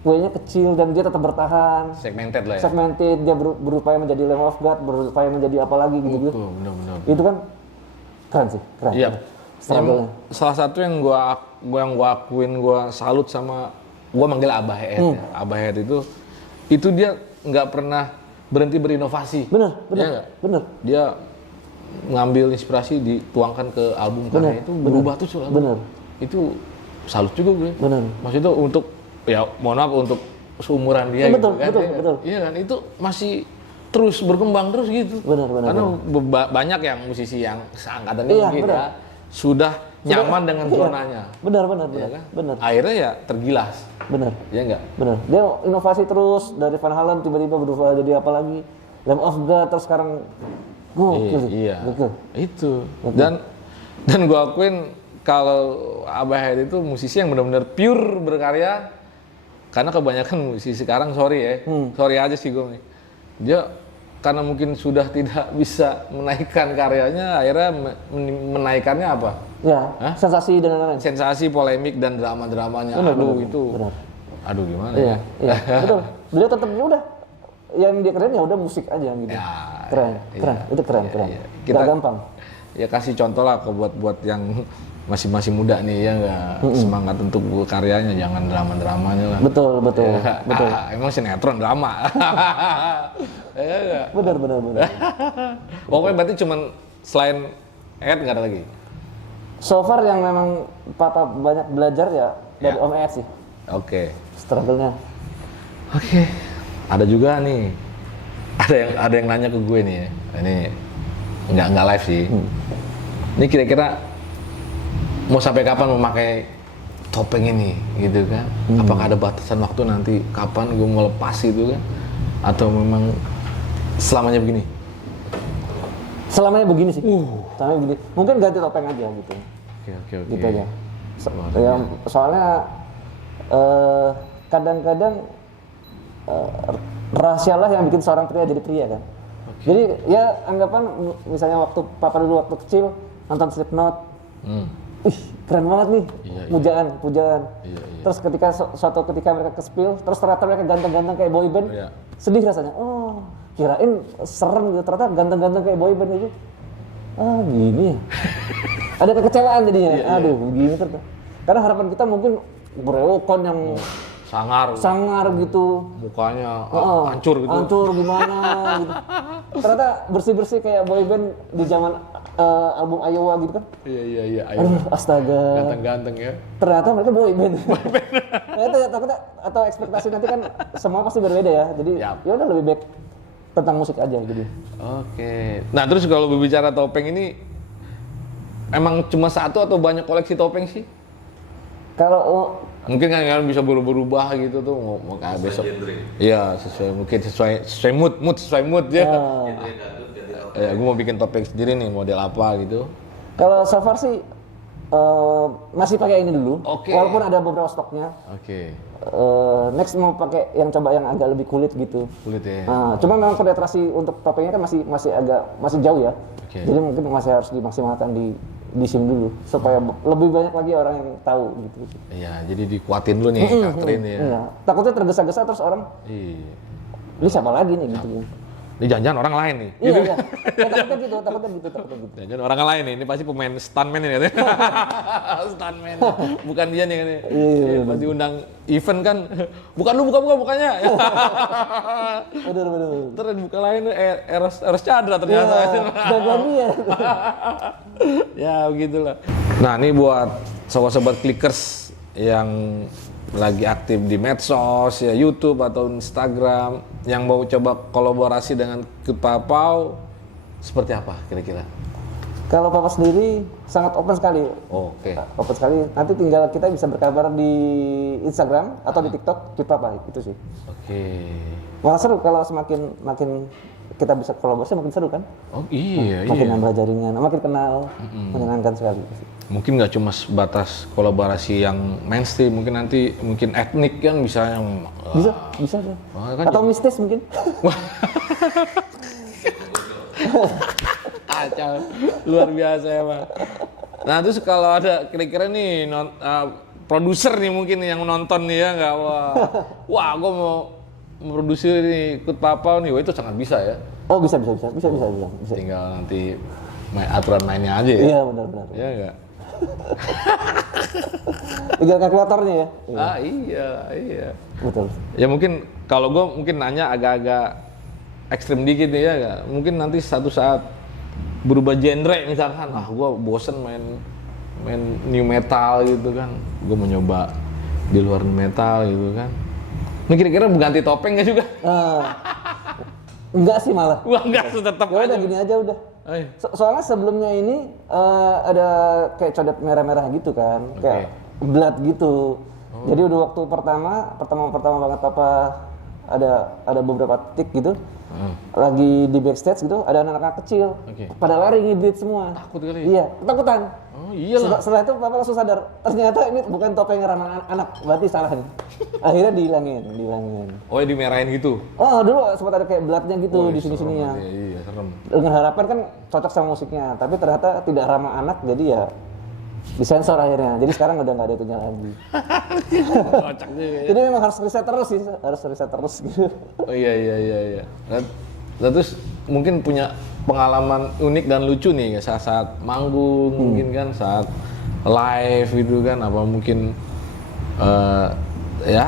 kuenya kecil dan dia tetap bertahan. Segmented lah ya. Segmented, dia berupaya menjadi Lamb of God, berupaya menjadi apa lagi gitu. Benar. Itu kan keren sih, keren. Iya. Salah satu yang gua akuin, gua salut sama, gua manggil Abah Ed ya. Abah Ed itu dia nggak pernah berhenti berinovasi. Bener. Iya nggak? Dia ngambil inspirasi dituangkan ke album karya itu berubah tuh lagu. Bener. Itu salut juga gue. Bener. Maksudnya untuk ya mohon maaf untuk seumuran dia betul, gitu kan. betul. Iya kan itu masih terus berkembang terus gitu. Bener. Karena banyak yang musisi yang seangkatan mungkin bener. ya sudah nyaman dengan zonanya. Bener. Iya kan? Bener. Akhirnya ya tergilas. Bener. Iya enggak? Bener. Dia inovasi terus dari Van Halen tiba-tiba berubah jadi apa lagi? Lamb of God terus sekarang iya. Itu. Dan gua akuin kalau Abah Hedi itu musisi yang benar-benar pure berkarya. Karena kebanyakan musisi sekarang sorry aja sih gue nih. Dia karena mungkin sudah tidak bisa menaikkan karyanya, akhirnya menaikkannya apa? Ya, sensasi dan lain-lain. Sensasi, polemik dan drama-dramanya. Benar. Aduh gimana Iya, ya? betul. Beliau tetap udah yang dia keren ya udah musik aja gitu. Ya, keren. Itu keren. Kita Gak gampang. Ya kasih contoh lah buat yang masih muda nih ya nggak semangat untuk karyanya, jangan drama-dramanya lah. Betul. Emang sinetron drama. Ya, benar. Pokoknya berarti cuman selain Ed nggak ada lagi. So far yang memang Papa banyak belajar ya dari Om Ed sih. Oke. Struggle-nya. Oke. Ada juga nih. Ada yang nanya ke gue nih ya. Ini nggak live sih. Ini kira-kira mau sampai kapan memakai topeng ini gitu kan? Apakah ada batasan waktu nanti kapan gue mau lepas itu kan? Atau memang selamanya begini? Selamanya begini sih. Selamanya begini. Mungkin ganti topeng aja gitu. Oke. Gitu aja. Soalnya kadang-kadang rahasia lah yang bikin seorang pria jadi pria kan. Jadi ya anggapan misalnya waktu Papa dulu waktu kecil nonton Slipknot. Ih, keren banget nih. Pujaan. Iya. Terus ketika suatu ketika mereka ke spill, terus ternyata mereka ganteng-ganteng kayak boyband. Sedih rasanya. Oh, kirain serem gitu, ternyata ganteng-ganteng kayak boyband itu. Ah, gini ya. Ada kekecewaan jadinya. Aduh, begini ternyata. Karena harapan kita mungkin berewokan yang sangar gitu, mukanya hancur gitu. Hancur gimana gitu. Ternyata bersih-bersih kayak boyband di zaman album Iowa gitu kan. Iya. Aduh, astaga. Ganteng-ganteng ya. Ternyata mereka boyband. Ternyata takutnya atau ekspektasi nanti kan semua pasti berbeda ya. Jadi ya udah lebih baik tentang musik aja gitu. Oke. Nah, terus kalau berbicara topeng ini emang cuma satu atau banyak koleksi topeng sih? Kalau mungkin kan bisa berubah gitu tuh mau kayak besok. Iya, sesuai mood ya. Ya, gue mau bikin topeng sendiri nih, model apa gitu. Kalau so far sih masih pakai ini dulu. Walaupun ada beberapa stoknya. Next mau pakai yang coba yang agak lebih kulit gitu. Kulit ya. Cuma memang penetrasi untuk topengnya kan masih jauh ya. Jadi mungkin masih harus dimaksimalkan di SIM dulu supaya lebih banyak lagi orang yang tahu gitu. Iya, jadi dikuatin dulu nih Katrin ya. Iya. Takutnya tergesa-gesa terus orang. Ini siapa lagi nih gitu. Ini jangan orang lain nih. Iya. Takutnya gitu. Jangan orang lain nih. Ini pasti pemain stuntman ini katanya. Stuntman. Bukan dia nih katanya. Iya. Pas diundang event kan, bukan bukannya. Bener. Terus buka lain Eros Chandra ternyata. Jangan dia. Ya begitulah. Nah ini buat sobat-sobat clickers yang lagi aktif di medsos, ya YouTube atau Instagram, yang mau coba kolaborasi dengan Ikut Papau, seperti apa kira-kira? Kalau Papa sendiri sangat open sekali. Oke. Open sekali. Nanti tinggal kita bisa berkabar di Instagram atau di TikTok Ikut Papa itu sih. Oke. Malah seru kalau makin kita bisa kolaborasi makin seru kan? Oh iya. Makin nambah jaringan, makin kenal, menyenangkan sekali. Mungkin nggak cuma sebatas kolaborasi yang mainstream, mungkin nanti etnik kan bisa yang bisa ya. Kan atau mistis mungkin. Kacau, luar biasa emang. Nah terus kalau ada kira-kira nih produser nih mungkin yang nonton nih ya nggak wah gue mau memproduksi nih Ikut Papau nih, wah itu sangat bisa ya. Oh bisa. Tinggal nanti aturan mainnya aja ya. Iya benar. Iya nggak. Tinggal kalkulatornya ya. Ah iya. Betul. Ya mungkin kalau gue mungkin nanya agak-agak ekstrim dikit nih ya, nggak? Mungkin nanti satu saat berubah genre misalkan, gue bosen main new metal gitu kan, gue mau nyoba di luar metal gitu kan. Ini kira-kira ganti topeng nggak juga? Enggak sih malah. Wah enggak, tetap Ya aja. udah gini aja udah. Ayo. Soalnya sebelumnya ini ada kayak codet merah-merah gitu kan, kayak blood gitu. Jadi udah waktu pertama banget papa ada beberapa tik gitu, lagi di backstage gitu, ada anak-anak kecil, pada lari ngibrit semua. Takut kali. Iya, ketakutan. Oh iyalah. Setelah itu papa langsung sadar, ternyata ini bukan topeng ramah anak, berarti salah nih. Akhirnya dihilangin. Oh ya dimerahin gitu? Oh dulu sempat ada kayak bloodnya gitu Oh, di sini-sininya. Iya serem. Dengan harapan kan cocok sama musiknya, tapi ternyata tidak ramah anak, jadi ya disensor akhirnya. Jadi sekarang udah nggak ada itunya lagi. Kocak juga ya. Jadi memang harus riset terus sih, harus riset terus gitu. Oh iya. Nah, terus mungkin punya pengalaman unik dan lucu nih saat manggung, mungkin kan saat live gitu kan, apa mungkin ya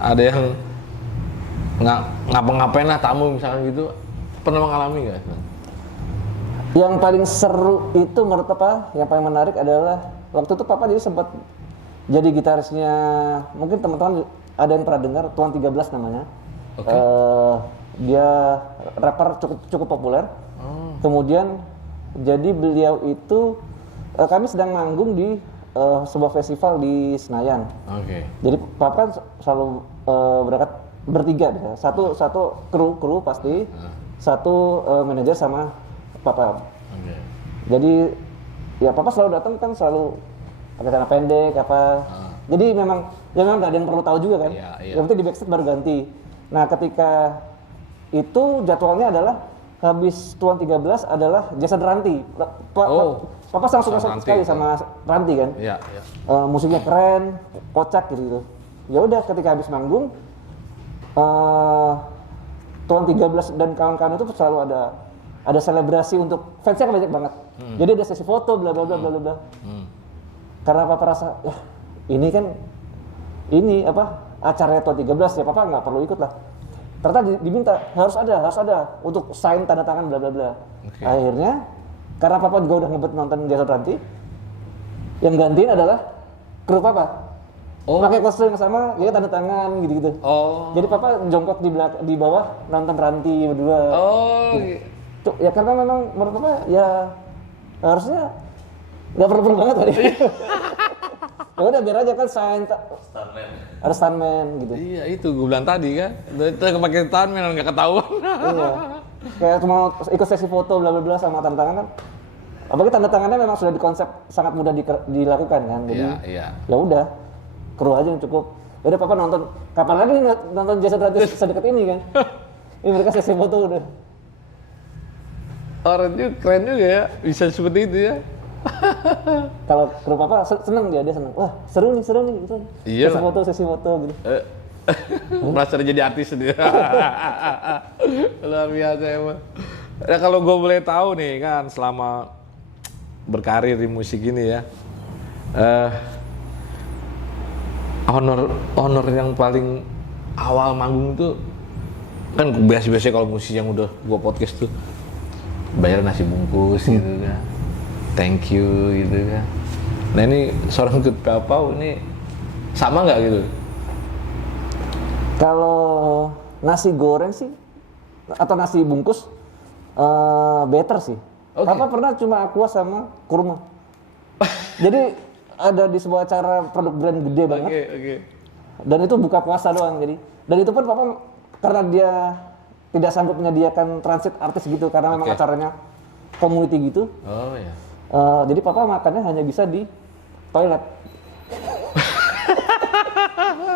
ada yang ngapa-ngapain lah tamu misalkan gitu, pernah mengalami nggak? Yang paling seru itu menurut Papa, yang paling menarik adalah waktu itu Papa jadi sempat jadi gitarisnya, mungkin teman-teman ada yang pernah dengar, Tuan 13 namanya. Dia rapper cukup populer. Kemudian jadi beliau itu kami sedang manggung di sebuah festival di Senayan. Jadi Papa kan selalu berangkat bertiga deh. Satu kru pasti, satu manajer sama Papa. Jadi ya Papa selalu datang kan selalu pakai celana pendek apa. Jadi memang nggak ada yang perlu tahu juga kan. Yang penting di backstage baru ganti. Nah ketika itu jadwalnya adalah habis Tuan 13 adalah Jason Ranti. Papa langsung sekali sama Ranti kan. Musiknya keren, kocak gitu. Ya udah ketika habis manggung Tuan 13 dan kawan-kawan itu selalu ada selebrasi untuk fansnya kan banyak banget. Jadi ada sesi foto bla bla bla bla bla. Karena Papa rasa ya ini acaranya Tuan 13 ya Papa nggak perlu ikut lah. Ternyata diminta harus ada untuk sign tanda tangan bla bla bla. Akhirnya karena Papa juga udah ngebet nonton Jason Ranti, yang gantiin adalah kru Papa. Pakai kostum yang sama, ya tanda tangan gitu-gitu. Jadi Papa jongkok di bawah nonton Ranti berdua. Gitu. Ya karena memang menurut Papa ya harusnya nggak perlu banget tadi. Ya udah biar aja kan sign ada stuntman gitu. Iya itu gue bilang tadi kan, itu pakai stuntman nggak ketahuan. Iya. Kayak cuma ikut sesi foto bla bla bla sama tanda tangan kan. Apalagi tanda tangannya memang sudah dikonsep sangat mudah dilakukan kan. Jadi ya udah kru aja yang cukup. Ya udah Papa nonton, kapan lagi nonton Jason Ranti sedekat ini kan. Ini mereka sesi foto udah. Orang juga keren juga ya, bisa seperti itu ya. Kalau kru Papa seneng dia seneng. Wah seru nih gitu. Iyalah. Sesi foto gitu. Merasa jadi artis dia. Luar biasa emang. Nah kalau gue boleh tahu nih kan selama berkarir di musik ini ya, honor yang paling awal manggung itu kan biasa-biasa kalau musisi yang udah gua podcast tuh bayar nasi bungkus gitu kan, thank you gitu kan. Nah ini seorang Tut Papau ini sama nggak gitu? Kalau nasi goreng sih atau nasi bungkus better sih. Papa pernah cuma aqua sama kurma. Jadi ada di sebuah acara produk brand gede banget. Dan itu buka puasa doang jadi. Dan itu pun Papa karena dia tidak sanggup menyediakan transit artis gitu karena memang acaranya community gitu. Jadi Papa makannya hanya bisa di toilet.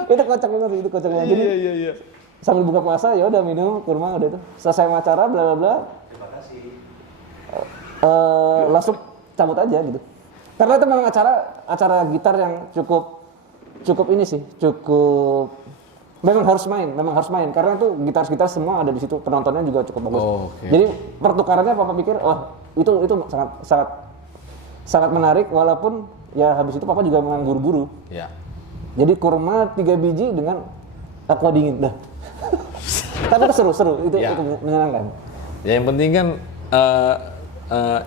Itu kocak banget. Jadi sambil buka puasa ya udah minum kurma udah itu. Selesai acara bla bla bla. Terima kasih. Langsung cabut aja gitu. Karena itu memang acara gitar yang cukup ini sih, memang harus main karena itu gitar semua ada di situ, penontonnya juga cukup bagus. Jadi pertukarannya Papa pikir itu sangat menarik walaupun ya habis itu papa juga menganggur guru. Ya. Jadi kurma 3 biji dengan aqua dingin dah. Tapi itu seru, itu menyenangkan. Ya yang penting kan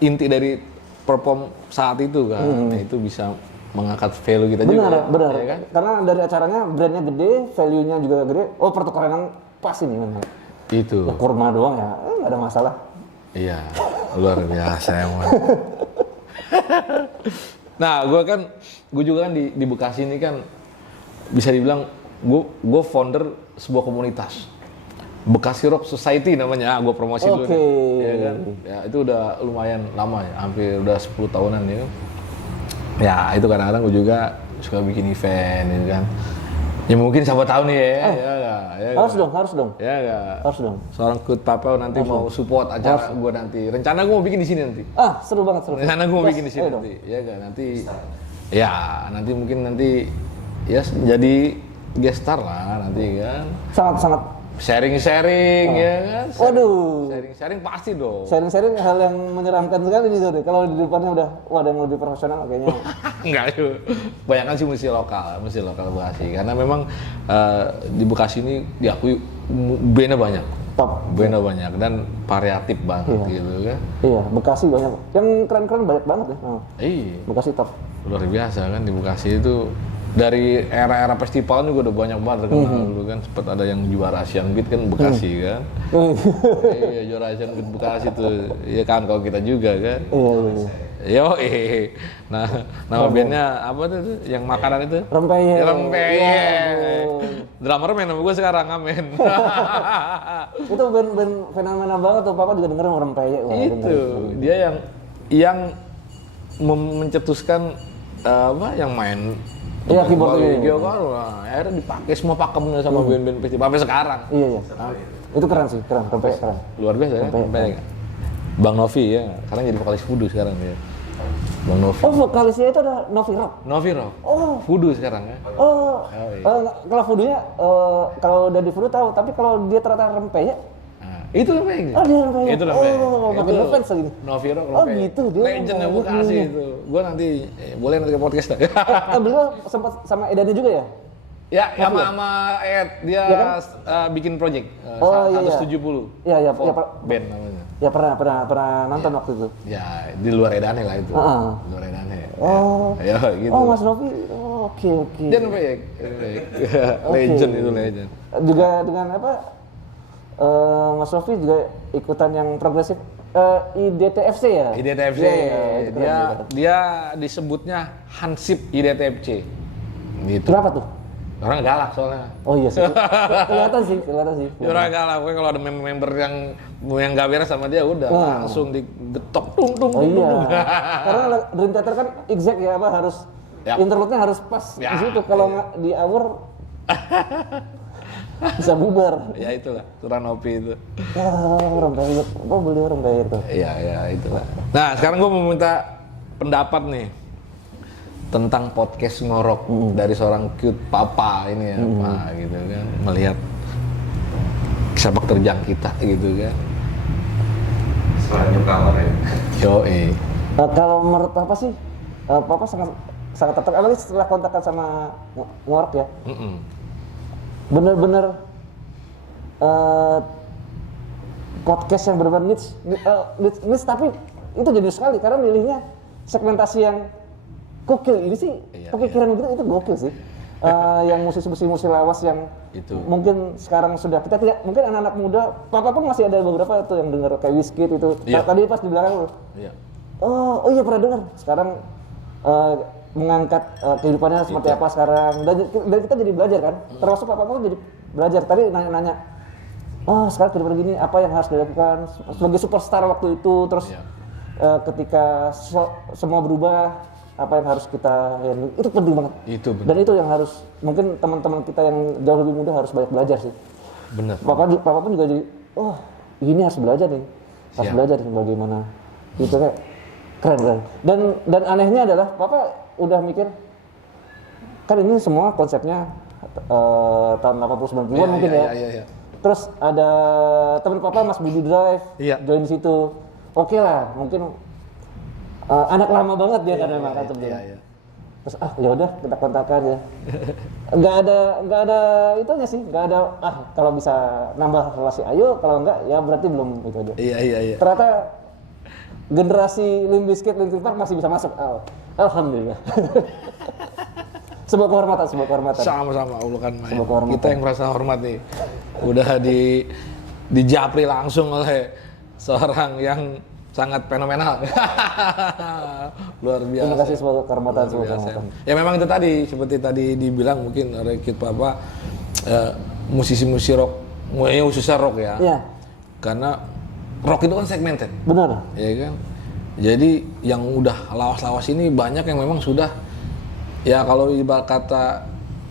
inti dari perform saat itu kan, itu bisa mengangkat value kita juga. Benar. Ya kan? Karena dari acaranya brandnya gede, value-nya juga gede. Oh pertukaran pas ini memang. Itu. Ya, kurma doang ya, nggak ada masalah. Iya, luar biasa emang. Nah, gue juga kan di Bekasi ini kan bisa dibilang gue founder sebuah komunitas. Bekasi Rock Society namanya, gue promosi dulu nih. Ya kan? Ya, itu udah lumayan lama ya, hampir udah 10 tahunan ya. Ya, itu kadang-kadang gue juga suka bikin event gitu kan. Ya mungkin siapa tahu nih ya. Harus dong. Ya enggak. Harus dong. Seorang Kut Papa nanti mau support acara gue nanti. Rencana gue mau bikin di sini nanti. Seru banget. Rencana gue mau bikin di sini nanti. Ya enggak nanti. Ya, nanti mungkin nanti ya jadi guest star lah nanti kan. Sangat sharing ya kan. Waduh. Sharing pasti dong. Sharing hal yang menyeramkan sekali nih Dori. Kalau di depannya udah ada yang lebih profesional kayaknya. Enggak tuh. Kebanyakan sih musisi lokal Bekasi. Karena memang di Bekasi ini diakui bandnya banyak. Top. Bandnya banyak dan variatif banget gitu kan. Iya, Bekasi banyak. Yang keren-keren banyak banget ya. Iya. Bekasi top. Luar biasa kan di Bekasi itu. Dari era-era festival juga udah banyak banget terkenal dulu kan, sempat ada yang juara Asian Beat kan Bekasi kan. Iya, juara Asian Beat Bekasi tuh. Iya kan kalau kita juga kan. Yo, nah nama bandnya apa tuh yang makanan itu? Rempeyek. Drummer main sama gue sekarang, amin. Itu band fenomena banget tuh, papa juga dengerin Rempeyek. Itu dia yang mencetuskan yang main. Iya, keyboard ini. Akhirnya dipakai semua pakemnya sama band-band festival sampai sekarang. Iya. Itu keren sih, Rempeyek keren. Luar biasa kan, Rempeyek. Bang Novi ya, sekarang jadi vokalis Voodoo sekarang dia. Bang Novi. Oh, vokalisnya itu ada Novi Rock. Novi Rock. Oh. Voodoo sekarang ya. Kalau Voodoo-nya kalau udah di Voodoo tahu, tapi kalau dia ternyata Rempeyek. Itu Rempeyek. Oh, dia Rempeyek. Itu Rempeyek. Makin ngefans lagi. Novi Rock Rempeyek. Oh, gitu dia. Legendnya Bekasi itu. Gua nanti boleh nanti ke podcast dah. Beliau sempat sama Edani juga ya? Ya, sama Ed dia ya kan? bikin project 170. Iya, band namanya. Ya pernah nonton waktu itu. Ya, di luar Edane lah itu. Di luar Edane. Ya, gitu. Oh, Mas Novi. Oke. Dia Rempeyek. Legend itu legend. Juga dengan apa? Mas Novi juga ikutan yang progresif IDTFC ya? IDTFC. Dia disebutnya Hansip IDTFC. Gitu. Kenapa tuh? Orang galak soalnya. Oh iya sih. kelihatan sih. Orang galak. Pokoknya kalau ada member yang gak beres sama dia udah langsung digetok tung. Oh iya. Karena Dream Theater kan exact ya harus interlude-nya harus pas di situ. Kalau nggak di hour bisa bubar. Ya itulah, Turanopi itu. Rempeyek. Oh, beli Rempeyek tuh. Iya, itulah. Nah, sekarang gue mau minta pendapat nih tentang podcast ngorok dari seorang Cute Papa ini ya, Pak, gitu kan, melihat sepak terjang kita gitu kan. Suara newcomer ya. Kalau menurut Papa sih, Papa sangat tertarik. Apalagi setelah kontakkan sama ngorok ya. Bener-bener podcast yang benar-benar niche, tapi itu jenius sekali karena milihnya segmentasi yang gokil. Ini sih pemikiran gitu itu gokil sih. Yang musisi lawas yang itu mungkin sekarang sudah kita tidak, mungkin anak-anak muda, Papa pun masih ada beberapa tuh yang dengar kayak Wizkid itu. Tadi pas di belakang lu. Oh iya pernah dengar. Sekarang mengangkat kehidupannya seperti apa sekarang, dan kita jadi belajar kan. Termasuk Papa pun jadi belajar. Tadi nanya-nanya, sekarang kehidupan gini apa yang harus dilakukan sebagai superstar waktu itu. Terus ketika semua berubah, apa yang harus kita, itu penting banget. Itu benar. Dan itu yang harus, mungkin teman-teman kita yang jauh lebih muda harus banyak belajar sih. Benar. Papa pun juga jadi, ini harus belajar nih, harus belajar nih bagaimana. Gitu kayak keren. Dan anehnya adalah Papa udah mikir, kan ini semua konsepnya tahun 80-90-an mungkin ya. Terus ada teman Papa Mas Budi Drive join di situ. Oke lah, mungkin anak lama banget dia karena makan sebelum. Terus ya udah kita kontakkan ya. Nggak ada itunya sih, nggak ada kalau bisa nambah relasi ayo, kalau enggak ya berarti belum itu aja. Iya. Ternyata generasi Limp Bizkit, Linkin Park masih bisa masuk. Alhamdulillah. Sebuah kehormatan. Sama-sama ulukan main. Sebuah kehormatan. Kita yang merasa hormat nih. Udah dijapri langsung oleh seorang yang sangat fenomenal. Luar biasa. Terima kasih sebuah kehormatan. Ya memang itu tadi, seperti tadi dibilang mungkin oleh Kid Papa, musisi-musisi rock, khususnya rock ya. Iya. Karena rock itu kan segmented. Benar. Ya kan. Jadi yang udah lawas-lawas ini banyak yang memang sudah, ya kalau ibarat kata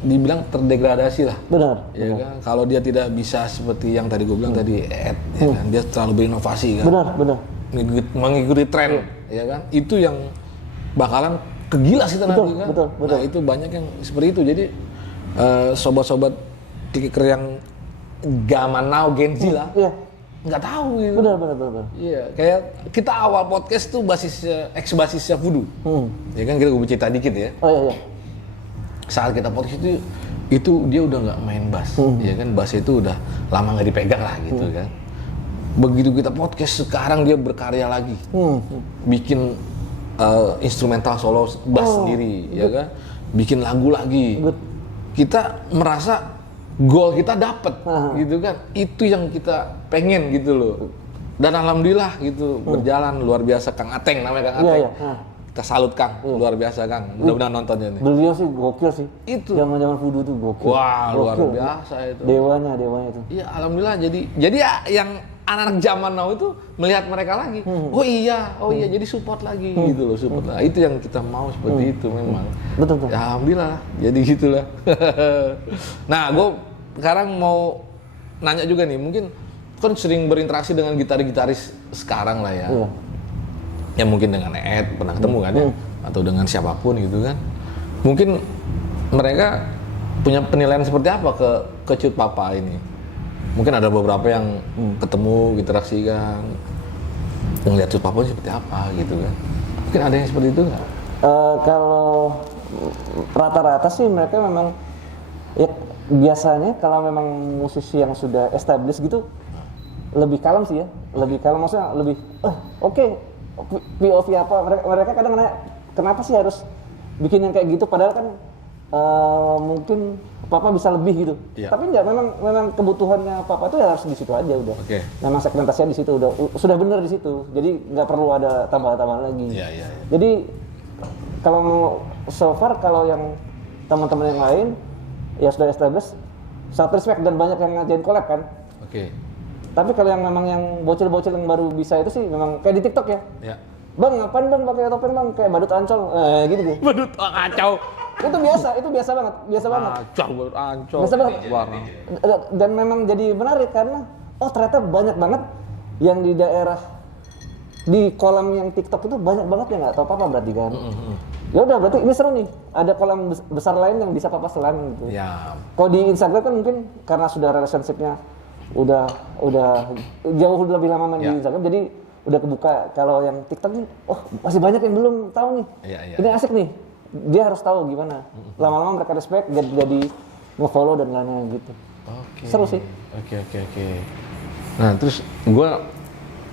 dibilang terdegradasi lah. Benar. Ya kan. Kalau dia tidak bisa seperti yang tadi gue bilang tadi, ya kan? Dia terlalu berinovasi kan. Benar. Mengikuti tren, ya kan? Itu yang bakalan kegilas kita nanti kan. Betul. Nah itu banyak yang seperti itu. Jadi sobat-sobat kicker yang zaman now Gen Z lah, Iya. nggak tahu gitu. Benar. Iya, kayak kita awal podcast tuh basisnya Voodoo. Ya kan kita gue cerita dikit ya. Oh iya. Saat kita podcast itu dia udah nggak main bass, ya kan? Bass itu udah lama nggak dipegang lah gitu kan. Begitu kita podcast sekarang dia berkarya lagi, bikin instrumental solo bass sendiri, ya kan? Bikin lagu lagi. Kita merasa goal kita dapet, gitu kan? Itu yang kita pengen gitu loh. Dan alhamdulillah gitu berjalan luar biasa. Kang Ateng namanya Kang Ateng. Iya. Kita salut Kang, luar biasa Kang. Mudah-mudahan nontonnya nih. Beliau sih gokil sih. Itu. Zaman Voodoo tuh gokil. Wah, luar Gokil. biasa itu. Dewanya itu. Iya, alhamdulillah. Jadi ya yang anak-anak zaman now itu melihat mereka lagi. Oh iya, jadi support lagi gitu loh, support lah. Itu yang kita mau seperti itu memang. Betul. Ya alhamdulillah. Jadi gitulah. Nah, gue sekarang mau nanya juga nih, mungkin kan sering berinteraksi dengan gitaris-gitaris sekarang lah ya. Iya. Ya mungkin dengan Ed pernah ketemu kan ya, atau dengan siapapun gitu kan. Mungkin mereka punya penilaian seperti apa ke Cut Papa ini? Mungkin ada beberapa yang ketemu interaksi kan, ngeliat Cut Papa seperti apa gitu kan. Mungkin ada yang seperti itu nggak? Kalau rata-rata sih mereka memang ya biasanya kalau memang musisi yang sudah established gitu lebih kalem sih ya, lebih kalem, maksudnya lebih oke. POV apa, mereka kadang nanya kenapa sih harus bikin yang kayak gitu, padahal kan mungkin Papa bisa lebih gitu. Iya. Tapi enggak, memang kebutuhannya Papa itu ya harus di situ aja udah. Oke. Memang segmentasinya di situ sudah benar di situ. Jadi nggak perlu ada tambahan-tambahan lagi. Iya. Jadi kalau so far kalau yang teman-teman yang lain ya sudah established, sangat respect dan banyak yang ngajain collab kan. Oke. Tapi kalau yang memang yang bocil-bocil yang baru bisa itu sih memang kayak di TikTok ya. Ya. Bang, ngapain bang pakai topeng bang? Kayak badut ancol, gitu. Badut kacau. Itu biasa banget. Kacau, badut ancol. Biasa banget. Warna. Dan memang jadi menarik karena ternyata banyak banget yang di daerah di kolam yang TikTok itu banyak banget yang nggak tahu Papa berarti kan. Ya udah berarti ini seru nih. Ada kolam besar lain yang bisa Papa selan gitu. Ya. Kalau di Instagram kan mungkin karena sudah relationship-nya udah jauh lebih lama main di Instagram, jadi udah kebuka. Kalau yang TikTok nih, masih banyak yang belum tahu nih. Iya. Ini asik nih, dia harus tahu gimana. Lama-lama mereka respect, jadi nge-follow dan lain-lain gitu. Oke. Seru sih. Oke. Nah terus gue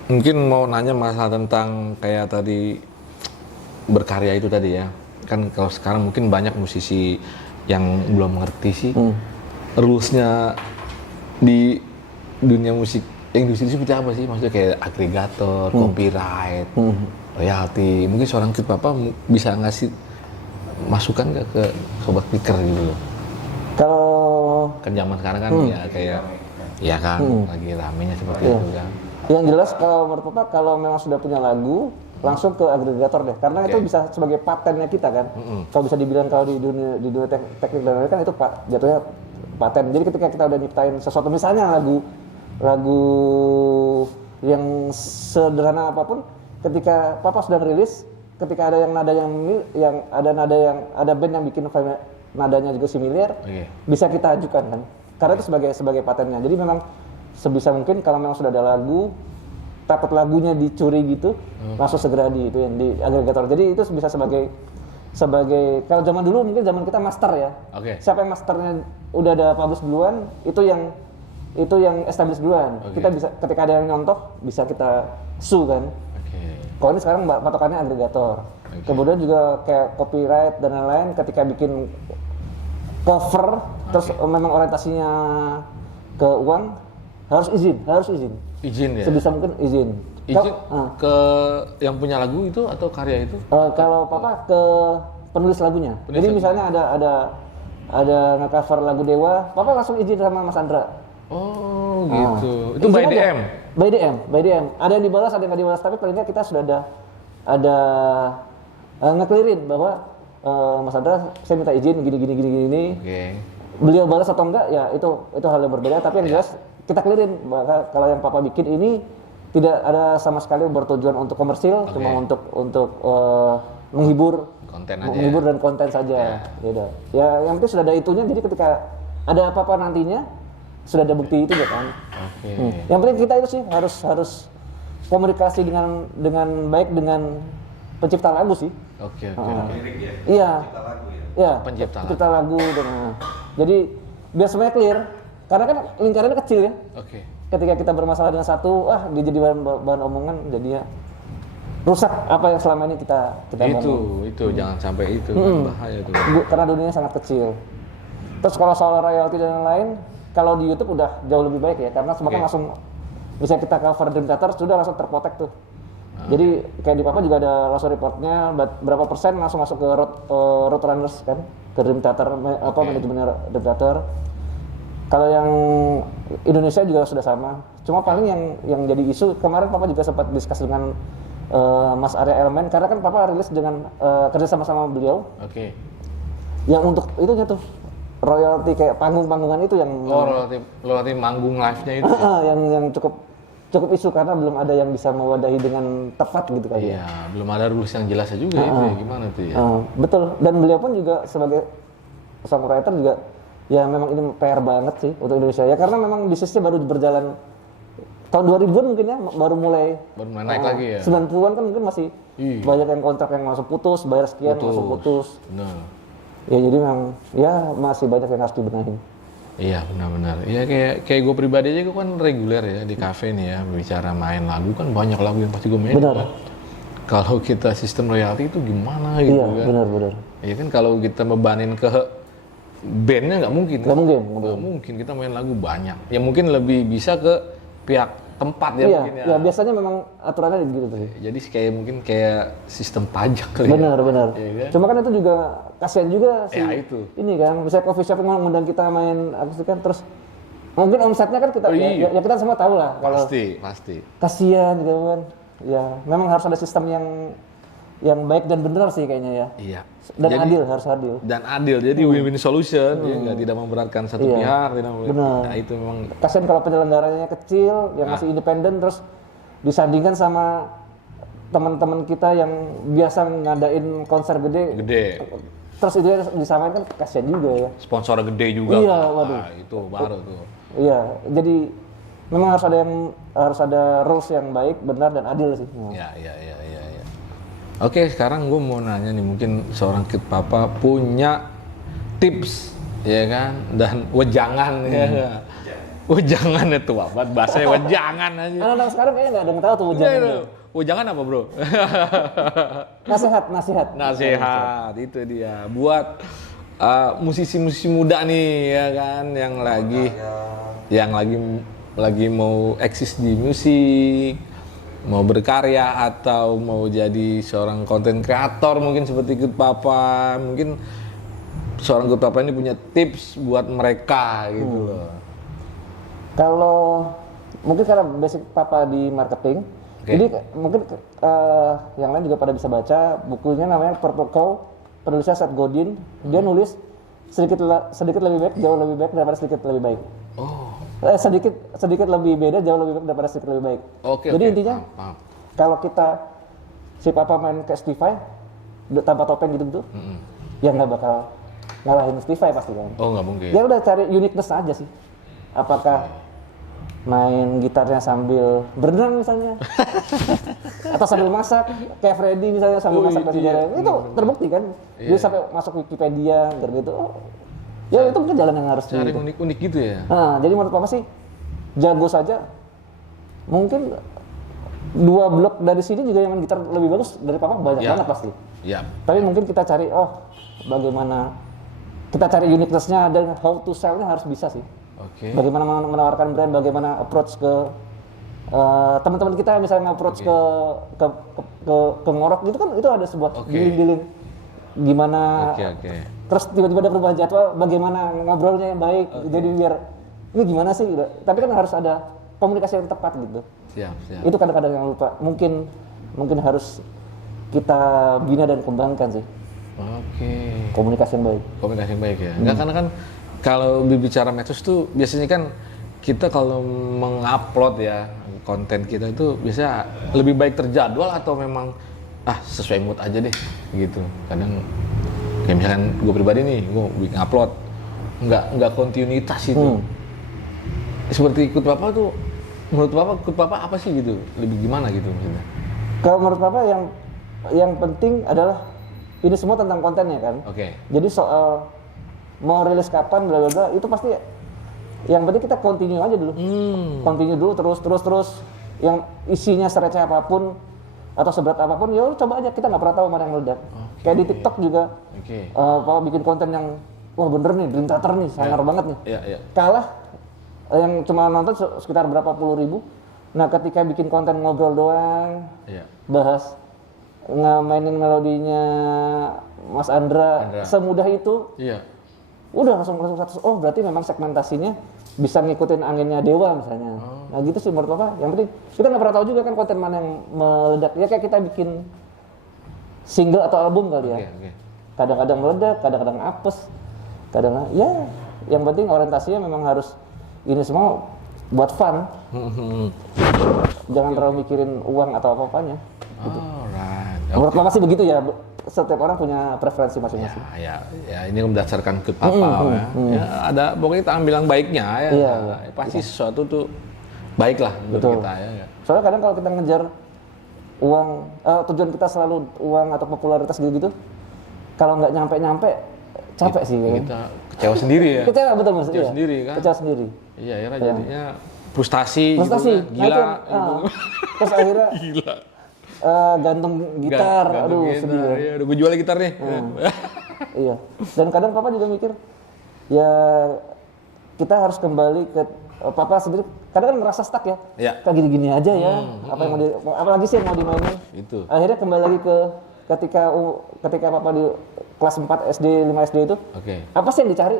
mungkin mau nanya masalah tentang kayak tadi berkarya itu tadi ya. Kan kalau sekarang mungkin banyak musisi yang belum mengerti sih rules-nya di dunia musik industri seperti apa sih? Maksudnya kayak agregator, copyright, royalti. Mungkin seorang Cut Papa bisa ngasih masukan nggak ke sobat picker gitu loh? Kalau Kan zaman sekarang kan ya kayak ya kan lagi ramenya seperti itu kan. yang jelas kalau menurut Papa, kalau memang sudah punya lagu langsung ke agregator deh, karena itu bisa sebagai patennya kita kan. Kalau bisa dibilang kalau di dunia teknik dan lain kan itu jatuhnya paten. Jadi ketika kita udah nyiptain sesuatu, misalnya lagu yang sederhana apapun, ketika Papa sudah rilis, ketika ada ada band yang bikin nadanya juga similar, bisa kita ajukan kan. Karena itu sebagai patennya. Jadi memang sebisa mungkin kalau memang sudah ada lagu, takut lagunya dicuri gitu, langsung segera di agregator. Jadi itu bisa sebagai sebagai, kalau zaman dulu mungkin zaman kita master ya. Oke. Siapa yang masternya udah ada publish duluan, itu yang establish duluan. Oke. Kita bisa, ketika ada yang nyontoh bisa kita sue kan. Oke. Kalau ini sekarang patokannya agregator. Oke. Kemudian juga kayak copyright dan lain-lain, ketika bikin cover terus memang orientasinya ke uang, harus izin. Izin ya. Sebisa mungkin izin. Izin ke yang punya lagu itu atau karya itu? Kalau papa ke penulis lagunya. Jadi misalnya ada nge-cover lagu Dewa, papa langsung izin sama Mas Andra. Oh gitu. Itu Izin by aja. DM? By DM. Ada yang dibalas, ada yang nggak dibalas, tapi paling nggak kita sudah ada nge-clearin bahwa Mas Andra, saya minta izin gini. Oke. Beliau balas atau enggak, ya itu hal yang berbeda. Tapi yang jelas kita clearin bahwa kalau yang papa bikin ini tidak ada sama sekali bertujuan untuk komersil, cuma untuk menghibur, Konten aja. menghibur dan konten saja. Beda. Ya yang penting sudah ada itunya. Jadi ketika ada apa-apa nantinya sudah ada bukti itu ya kan. Oke. Yang penting kita itu sih harus komunikasi dengan baik dengan pencipta lagu sih. Oke. Lirik ya. Iya. Cipta lagu ya. Iya. Pencipta lagu dan jadi biar semuanya clear. Karena kan lingkarannya kecil ya. Oke. Ketika kita bermasalah dengan satu, dia jadi bahan omongan, jadinya rusak apa yang selama ini kita bangun. Itu jangan sampai itu, kan bahaya tuh. Karena dunianya sangat kecil. Terus kalau soal royalti dan lain-lain, kalau di YouTube udah jauh lebih baik ya, karena semuanya langsung bisa kita cover Dream Theater sudah langsung terprotek tuh. Jadi kayak di Papa juga ada langsung reportnya berapa persen langsung masuk ke road runners kan, ke Dream Theater manajemen Dream Theater. Kalau yang Indonesia juga sudah sama. Cuma paling yang jadi isu kemarin Papa juga sempat diskus dengan Mas Arya Elemen, karena kan Papa rilis dengan kerja sama beliau. Oke. Yang untuk itunya tuh royalti kayak panggung-panggungan itu yang royalti manggung live-nya itu. yang cukup isu karena belum ada yang bisa mewadahi dengan tepat gitu kali ya. Iya, belum ada rules yang jelas juga itu ya, gimana tuh ya. Betul, dan beliau pun juga sebagai songwriter juga ya memang ini PR banget sih untuk Indonesia ya, karena memang bisnisnya baru berjalan tahun 2000-an mungkin ya, baru mulai naik lagi ya. 90-an kan mungkin masih banyak yang kontrak yang langsung putus, bayar sekian langsung putus. Benar. Ya jadi memang ya masih banyak yang harus dibenahin. Iya benar-benar. Ya kayak gue pribadi aja gue kan reguler ya di kafe nih ya, bicara main lagu kan banyak lagu yang pasti gue main. Benar. Kan? Kalau kita sistem royalti itu gimana gitu kan? Iya benar. Iya kan kalau kita bebanin ke bandnya nggak mungkin. Nggak mungkin kita main lagu banyak. Ya mungkin lebih bisa ke pihak tempat ya mungkin ya. Iya biasanya memang aturannya gitu tuh. Jadi mungkin kayak sistem pajak kali. Benar. Ya kan? Cuma kan itu juga kasihan juga sih. Ya itu. Ini kan, misalnya coffee shop yang ngundang kita main akustik kan, terus mungkin omsetnya kan kita ya kita semua tahu lah. Pasti. Kasihan gitu kan. Ya memang harus ada sistem yang baik dan benar sih kayaknya ya. Iya. Dan harus adil. Dan adil, jadi win-win solution, ya tidak memberatkan satu pihak, tidak benar. Nah itu memang. Kasian kalau penyelenggaranya kecil, yang masih independen, terus disandingkan sama teman-teman kita yang biasa ngadain konser gede. Terus itu disamain kan kasian juga ya. Sponsor gede juga. Iya, waduh. Nah, itu baru tuh. Iya, jadi memang harus ada rules yang baik, benar dan adil sih. Iya. Oke, sekarang gue mau nanya nih, mungkin seorang kid papa punya tips, ya kan? Dan wejangan ya nggak? Wejangan itu apa? Bahasanya wejangan aja. Anak-anak sekarang kayaknya nggak ada yang tahu tuh wejangan. Wejangan apa bro? Nasihat, itu dia. Buat musisi-musisi muda nih, ya kan? Yang lagi mau eksis di musik, mau berkarya atau mau jadi seorang konten kreator mungkin seperti Good Papa, mungkin seorang Good Papa ini punya tips buat mereka gitu loh. Kalau mungkin karena basic Papa di marketing, jadi mungkin yang lain juga pada bisa baca bukunya, namanya Purple Cow, penulisnya Seth Godin. Dia nulis sedikit lebih baik, jauh lebih baik daripada sedikit lebih baik. Sedikit lebih beda, jauh lebih baik daripada sedikit lebih baik. Jadi intinya, kalau kita si Papa main ke Spotify tanpa topeng gitu, ya nggak bakal ngalahin Spotify pasti kan. Oh nggak mungkin. Ya udah cari uniqueness aja sih. Apakah main gitarnya sambil berenang misalnya, atau sambil masak kayak Freddy misalnya sambil masak nasi goreng, itu terbukti kan, dia sampai masuk Wikipedia gitu. Ya itu mungkin jalan yang harus cari unik-unik gitu ya. Nah, jadi menurut Papa sih jago saja. Mungkin 2 blok dari sini juga yang main gitar lebih bagus dari Papa banyak banget pasti. Iya. Tapi mungkin kita cari bagaimana kita cari uniqueness-nya dan how to sell-nya harus bisa sih. Oke. Bagaimana menawarkan brand, bagaimana approach ke teman-teman kita misalnya approach ke ngorok gitu kan, itu ada sebuah dealing-dealing gimana. Oke. Terus tiba-tiba ada perubahan jadwal, bagaimana ngobrolnya yang baik. Jadi biar ini gimana sih gitu. Tapi kan harus ada komunikasi yang tepat gitu. Siap. Itu kadang-kadang yang lupa. Mungkin harus kita bina dan kembangkan sih. Oke. Komunikasi yang baik. Komunikasi yang baik ya. Enggak, karena kan kalau berbicara medsos tuh biasanya kan kita kalau mengupload ya konten kita itu biasanya lebih baik terjadwal atau memang sesuai mood aja deh gitu. Kadang kayak misalkan gue pribadi nih, gue bikin upload nggak kontinuitas itu. Seperti ikut Papa tuh, menurut Papa apa sih gitu? Lebih gimana gitu maksudnya? Kalau menurut Papa yang penting adalah ini semua tentang kontennya kan. Oke. Jadi soal mau rilis kapan bla bla bla itu pasti yang penting kita continue aja dulu. Continue dulu terus yang isinya sereceh apapun atau seberat apapun ya coba aja, kita nggak pernah tahu mana yang meledak. Kayak di TikTok juga. Kalau bikin konten yang wah bener nih Dream Theater nih sangar banget nih. Iya. Kalah yang cuma nonton sekitar berapa puluh ribu. Nah ketika bikin konten ngobrol doang, bahas ngemainin melodinya Mas Andra. Semudah itu. Iya. Udah langsung 100. Oh berarti memang segmentasinya bisa ngikutin anginnya Dewa misalnya. Nah gitu sih menurut Papa. Yang penting kita nggak pernah tahu juga kan konten mana yang meledak. Ya kayak kita bikin single atau album kali ya. Kadang-kadang meledak, kadang-kadang apes, kadang ya yang penting orientasinya memang harus ini semua buat fun. Jangan terlalu mikirin uang atau apa-apanya. Gitu. Menurut Papa sih begitu ya. Setiap orang punya preferensi masing-masing. Ya ini berdasarkan ke Papa ya. Ada pokoknya kita ambil yang baiknya ya. Iya. Pasti sesuatu tuh baik lah buat kita ya. Soalnya kadang kalau kita ngejar uang, tujuan kita selalu uang atau popularitas gitu-gitu, kalau nggak nyampe capek sih. Kita kecewa sendiri ya. Kecewa betul Mas. Kecewa sendiri kan. Kecewa sendiri. Iya, jadinya frustasi. Gitu kan. Gila. Terus akhirnya gila. Gantung gitar, aduh sedih. Iya, udah gue jual gitar nih. Iya. Dan kadang Papa juga mikir, ya kita harus kembali ke Papa sendiri. Kadang kan ngerasa stuck ya. Kayak gini-gini aja ya. Apalagi sih yang mau dimainin. Itu. Akhirnya kembali lagi ke ketika Papa di kelas 4 SD, 5 SD itu. Apa sih yang dicari?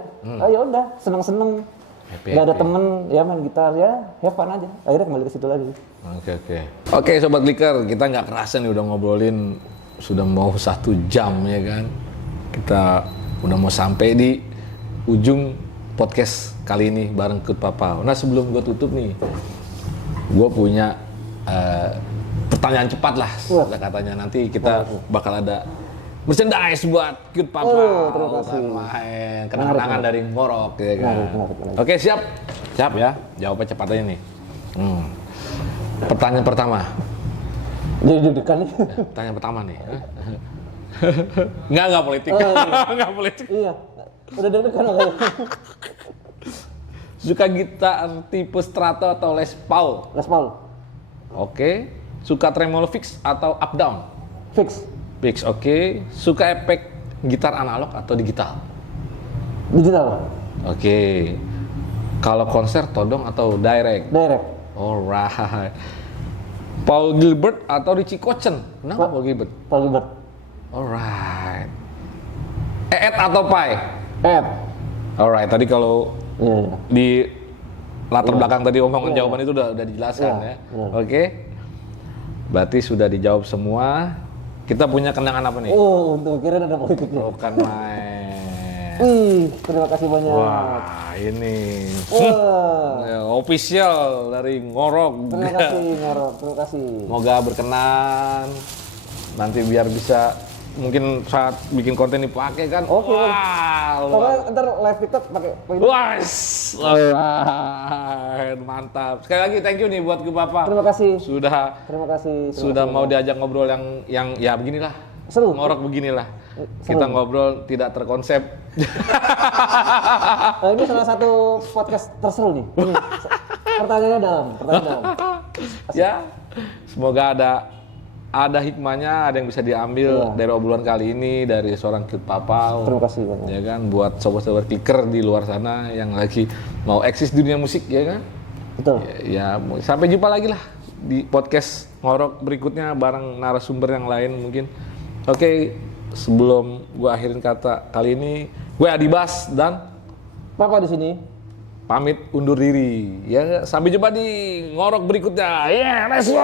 Ya udah, seneng-seneng. Gak ada temen ya main gitar ya, have fun aja. Akhirnya kembali ke situ lagi. Oke, Sobat Liker, kita nggak kerasa nih udah ngobrolin sudah mau 1 jam ya kan. Kita udah mau sampai di ujung podcast kali ini bareng Kut Papa. Nah sebelum gue tutup nih, gue punya pertanyaan cepat lah. Katanya nanti kita bakal ada merchandise buat Kut Papa. Terima kasih. Main kenang-kenangan dari Ngorok ya kan. Oke, siap ya. Jawabnya cepat aja nih. Pertanyaan pertama. Jadi deg-degan nih. Pertanyaan pertama nih. Enggak politik. Enggak politik. Iya. Udah deg-degan loh. Suka gitar tipe Strato atau Les Paul? Les Paul. Oke. Suka tremolo fix atau up down? Fix. Fix, oke. Suka efek gitar analog atau digital? Digital. Oke. Kalau konser todong atau direct? Direct. Alright. Paul Gilbert atau Richie Kotzen? Kenapa Paul Gilbert? Paul Gilbert. Alright. Eet atau Pai? Eet. Alright, tadi kalau di latar belakang tadi omongan jawaban itu udah dijelaskan ya. Oke. Berarti sudah dijawab semua. Kita punya kenangan apa nih? Untuk kira ada politiknya. Bukan main. Terima kasih banyak. Wah, ini. Official dari Ngorok. Terima kasih Ngorok, terima kasih. Semoga berkenan. Nanti biar bisa mungkin saat bikin konten dipakai kan. Oke. Wah, Pokoknya ntar live TikTok pakai ini. wah, mantap. Sekali lagi thank you nih buat ke Bapak. Terima kasih. Sudah Terima kasih. mau diajak ngobrol yang ya beginilah. Seru. Ngorok beginilah. Kita ngobrol tidak terkonsep. Ini salah satu podcast terseru nih. Ini, pertanyaannya dalam. Ya, semoga ada hikmahnya, ada yang bisa diambil dari obrolan kali ini dari seorang Cute Papa. Terima kasih banyak. Ya kan, buat sobat-sobat kicker di luar sana yang lagi mau eksis di dunia musik, ya kan? Betul. Ya, sampai jumpa lagi lah di podcast ngorok berikutnya bareng narasumber yang lain mungkin. Oke, sebelum gue akhirin kata kali ini, gue Adibas dan Papa di sini. pamit undur diri. Ya, sampai jumpa di ngorok berikutnya. Yeah, let's go.